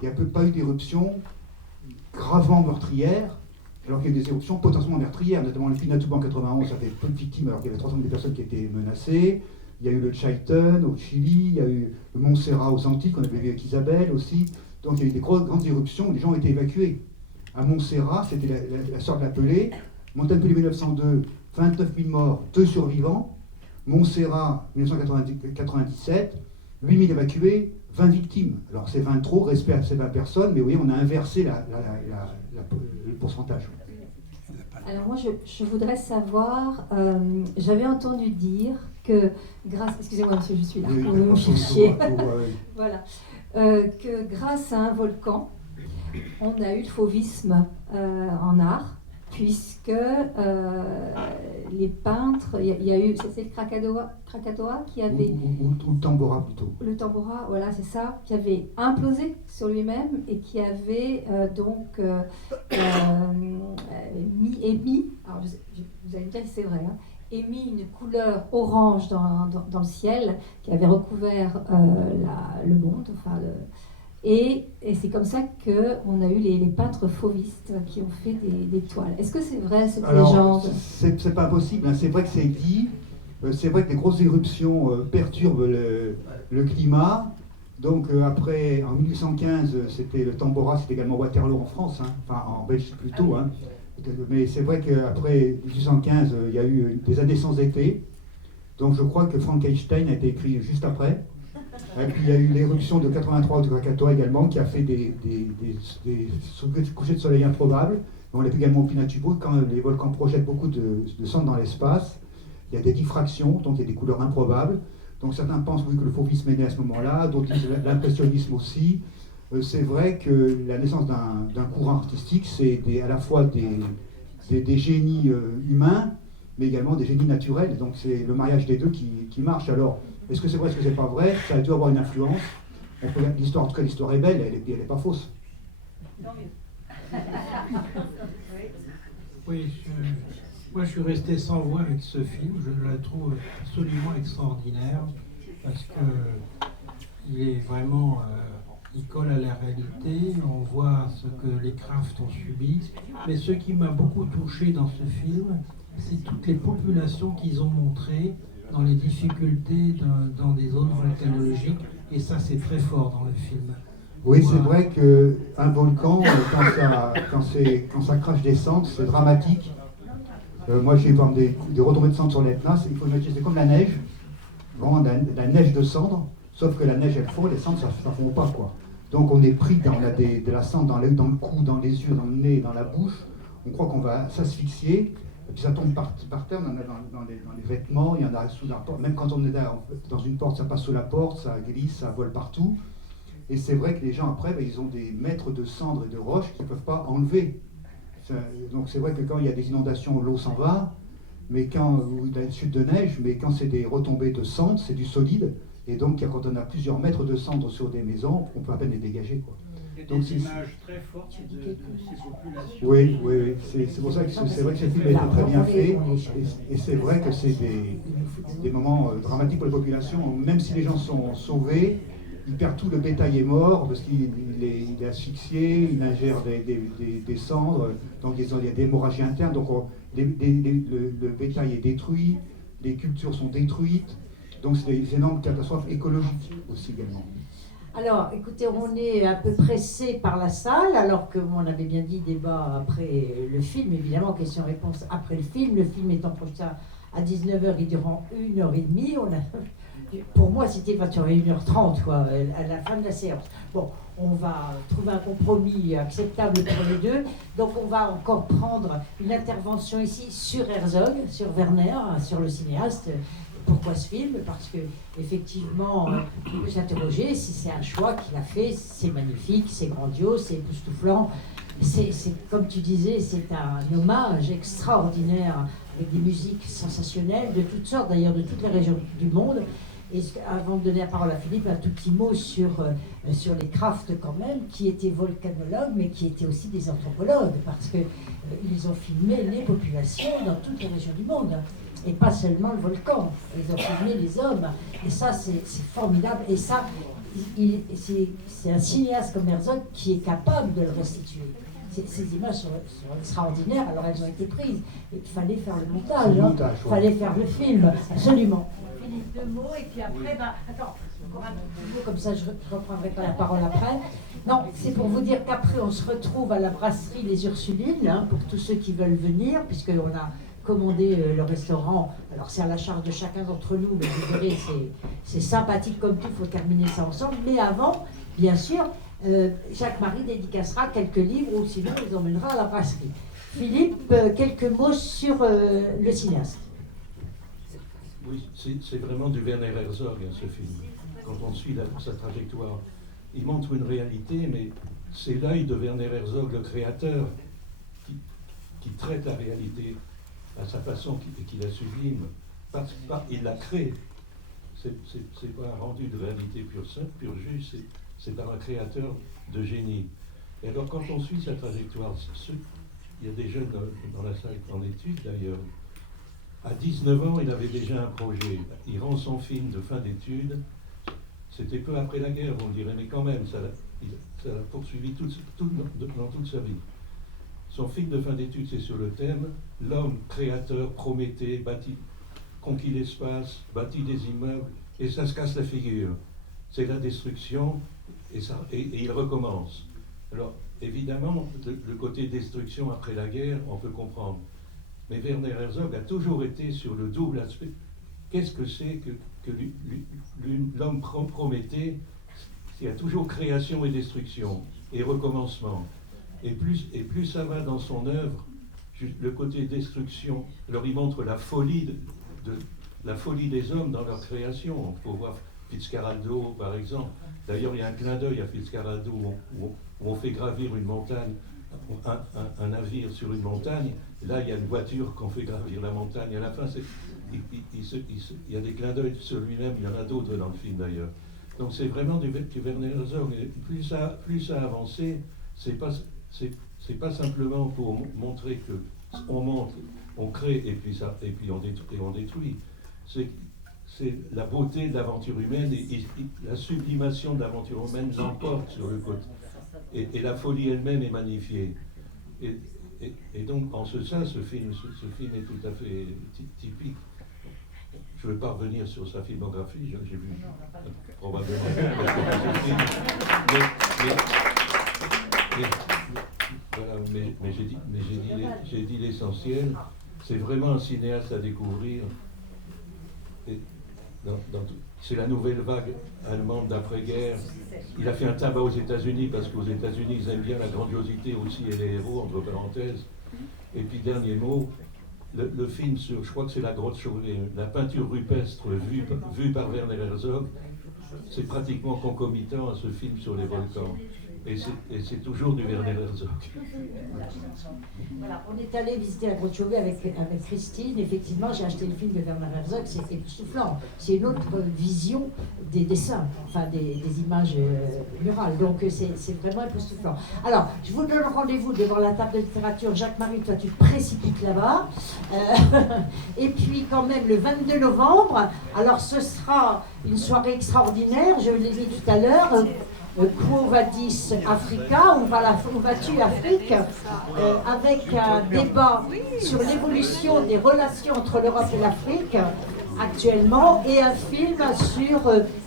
il n'y a pas eu d'éruption gravement meurtrière, alors qu'il y a eu des éruptions potentiellement meurtrières, notamment le Pinatubo en 91, ça fait peu de victimes alors qu'il y avait 300 000 personnes qui étaient menacées. Il y a eu le Chaitén au Chili, il y a eu le Montserrat aux Antilles, qu'on avait vu avec Isabelle aussi. Donc il y a eu des grandes éruptions où les gens ont été évacués. À Montserrat, c'était la sœur de la Pelée. Montagne Pelée 1902, 29 000 morts, 2 survivants. Montserrat 1997, 8 000 évacués, 20 victimes. Alors c'est 20 trop, respect à ces 20 personnes, mais vous voyez, on a inversé le pourcentage. Alors moi, je voudrais savoir, j'avais entendu dire que grâce... Excusez-moi, monsieur, je suis là, oui, vous me cherchiez. Voilà. Que grâce à un volcan, on a eu le fauvisme en art, puisque les peintres, il y a eu, c'est le Krakatoa qui avait... Ou le Tambora plutôt. Le Tambora, voilà, c'est ça, qui avait implosé sur lui-même et qui avait mis, alors vous allez me dire que c'est vrai, émis une couleur orange dans le ciel qui avait recouvert le monde. Et c'est comme ça qu'on a eu les peintres fauvistes qui ont fait des toiles. Est-ce que c'est vrai cette légende? C'est pas possible, hein. C'est vrai que c'est dit. C'est vrai que les grosses éruptions perturbent le climat. Donc après, en 1815, c'était le Tambora, c'était également Waterloo en France, hein. Enfin en Belgique plutôt. Hein. Mais c'est vrai qu'après 1815, il y a eu des années sans été. Donc je crois que Frankenstein a été écrit juste après. Et puis il y a eu l'éruption de 83 de Krakatoa également, qui a fait des couchers de soleil improbables. On l'a vu également au Pinatubo, quand les volcans projettent beaucoup de cendres dans l'espace. Il y a des diffractions, donc il y a des couleurs improbables. Donc certains pensent oui, que le fauvisme est né à ce moment-là, d'autres disent l'impressionnisme aussi. C'est vrai que la naissance d'un courant artistique, c'est à la fois des génies humains, mais également des génies naturels. Donc c'est le mariage des deux qui marche. Alors, est-ce que c'est vrai, est-ce que c'est pas vrai? Ça a dû avoir une influence. L'histoire, en tout cas, l'histoire est belle, elle est pas fausse. Oui, moi je suis resté sans voix avec ce film. Je la trouve absolument extraordinaire parce que il est vraiment, il colle à la réalité. On voit ce que les Kraft ont subi. Mais ce qui m'a beaucoup touché dans ce film, c'est toutes les populations qu'ils ont montrées dans les difficultés dans des zones volcanologiques. Et ça, c'est très fort dans le film. Oui, c'est vrai qu'un volcan, quand ça crache des cendres, c'est dramatique. Moi, j'ai par exemple des retombées de cendres sur l'Etna. Il faut imaginer, c'est comme la neige, vraiment la neige de cendres, sauf que la neige, elle fond, les cendres, ça ne fond pas, quoi. Donc, on est pris dans de la cendre dans le cou, dans les yeux, dans le nez, dans la bouche. On croit qu'on va s'asphyxier. Et puis ça tombe par terre, on en a dans les vêtements, il y en a sous la porte. Même quand on est dans une porte, ça passe sous la porte, ça glisse, ça vole partout. Et c'est vrai que les gens après, ils ont des mètres de cendres et de roches qu'ils ne peuvent pas enlever. Donc c'est vrai que quand il y a des inondations, l'eau s'en va, mais ou des chutes de neige, mais quand c'est des retombées de cendres, c'est du solide. Et donc quand on a plusieurs mètres de cendres sur des maisons, on peut à peine les dégager, quoi. Il y a des images très fortes de ces populations. Oui. C'est pour ça que c'est vrai que ce film a été très bien fait. Et c'est vrai que c'est des moments dramatiques pour les populations. Même si les gens sont sauvés, ils perdent tout, le bétail est mort parce qu'il est asphyxié, il ingère des cendres, donc il y a des hémorragies internes. Donc le bétail est détruit, les cultures sont détruites. Donc c'est des énormes catastrophes écologiques aussi également. Alors, écoutez, on est un peu pressé par la salle, alors qu'on avait bien dit débat après le film, évidemment, question-réponse après le film. Le film étant projeté à 19h, il durant 1h30. Pour moi, c'était 21h30, quoi, à la fin de la séance. Bon, on va trouver un compromis acceptable pour les deux. Donc, on va encore prendre une intervention ici sur Herzog, sur Werner, sur le cinéaste. Pourquoi ce film? Parce que effectivement, on peut s'interroger si c'est un choix qu'il a fait. C'est magnifique, c'est grandiose, c'est époustouflant. C'est comme tu disais, c'est un hommage extraordinaire avec des musiques sensationnelles de toutes sortes, d'ailleurs de toutes les régions du monde. Et avant de donner la parole à Philippe, un tout petit mot sur les Kraft quand même, qui étaient volcanologues, mais qui étaient aussi des anthropologues, parce qu'ils ont filmé les populations dans toutes les régions du monde. Et pas seulement le volcan, ils ont filmé les hommes, et ça c'est formidable, et ça, c'est un cinéaste comme Herzog qui est capable de le restituer. Ces images sont extraordinaires, alors elles ont été prises, et il fallait faire le montage, il fallait faire le film, absolument. Philippe, 2 mots, et puis après, attends, encore un petit mot, comme ça je reprendrai pas la parole après. Non, c'est pour vous dire qu'après on se retrouve à la brasserie Les Ursulines, pour tous ceux qui veulent venir, puisqu'on a commandé le restaurant. Alors c'est à la charge de chacun d'entre nous, mais vous verrez, c'est sympathique comme tout, il faut terminer ça ensemble. Mais avant, bien sûr, Jacques-Marie dédicacera quelques livres, ou sinon il les emmènera à la brasserie. Philippe, quelques mots sur le cinéaste. Oui, c'est vraiment du Werner Herzog, ce film. Quand on suit sa trajectoire, il montre une réalité, mais c'est l'œil de Werner Herzog, le créateur, qui traite la réalité à sa façon, qui la sublime. Il la crée. C'est pas un rendu de réalité pure simple, pure juste, c'est par un créateur de génie. Et alors quand on suit sa trajectoire, il y a des jeunes dans la salle en études d'ailleurs, À 19 ans, il avait déjà un projet. Il rend son film de fin d'études. C'était peu après la guerre, on dirait, mais quand même, ça l'a poursuivi dans toute sa vie. Son film de fin d'études, c'est sur le thème « L'homme créateur, Prométhée, conquis l'espace, bâtit des immeubles, et ça se casse la figure. C'est la destruction, et il recommence. » Alors, évidemment, le côté destruction après la guerre, on peut comprendre. Mais Werner Herzog a toujours été sur le double aspect. Qu'est-ce que c'est que l'homme Prométhée? Il y a toujours création et destruction, et recommencement. Et plus ça va dans son œuvre, le côté destruction, alors il montre la folie des hommes dans leur création. On peut voir Fitzcarraldo, par exemple. D'ailleurs, il y a un clin d'œil à Fitzcarraldo où on fait gravir une montagne, un navire sur une montagne. Là, il y a une voiture qu'on fait gravir la montagne. À la fin, il y a des clins d'œil sur lui-même. Il y en a d'autres dans le film, d'ailleurs. Donc, c'est vraiment du Werner Herzog. Plus ça a avancé, c'est pas simplement pour montrer que on monte, on crée et puis on détruit. C'est la beauté de l'aventure humaine et la sublimation de l'aventure humaine l'emporte sur le côté. Et la folie elle-même est magnifiée. Et donc, en ce sens, ce film est tout à fait typique. Je ne veux pas revenir sur sa filmographie, j'ai vu probablement. Mais j'ai dit l'essentiel. C'est vraiment un cinéaste à découvrir. C'est la nouvelle vague allemande d'après-guerre. Il a fait un tabac aux États-Unis parce qu'aux États-Unis, ils aiment bien la grandiosité aussi et les héros, entre parenthèses. Et puis, dernier mot, le film sur, je crois que c'est La Grotte Chauvet, la peinture rupestre vue par Werner Herzog, c'est pratiquement concomitant à ce film sur les volcans. Et c'est toujours du Werner Herzog. Voilà, on est allé visiter la Grotte Chauvet avec Christine. Effectivement, j'ai acheté le film de Werner Herzog, c'est époustouflant. C'est une autre vision des dessins, enfin des images murales. Donc c'est vraiment époustouflant. Alors, je vous donne rendez-vous devant la table de littérature. Jacques-Marie, toi tu te précipites là-bas. Et puis quand même le 22 novembre, alors ce sera une soirée extraordinaire, je l'ai dit tout à l'heure. Quo Vadis Africa, où vas-tu Afrique, avec un débat sur l'évolution des relations entre l'Europe et l'Afrique actuellement, et un film sur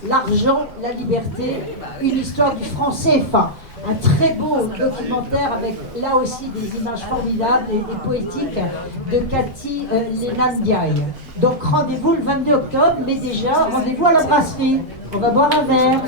l'argent, la liberté, une histoire du franc CFA. Un très beau documentaire avec là aussi des images formidables et poétiques de Cathy Lenandiaï. Donc rendez-vous le 22 octobre, mais déjà rendez-vous à la brasserie. On va boire un verre.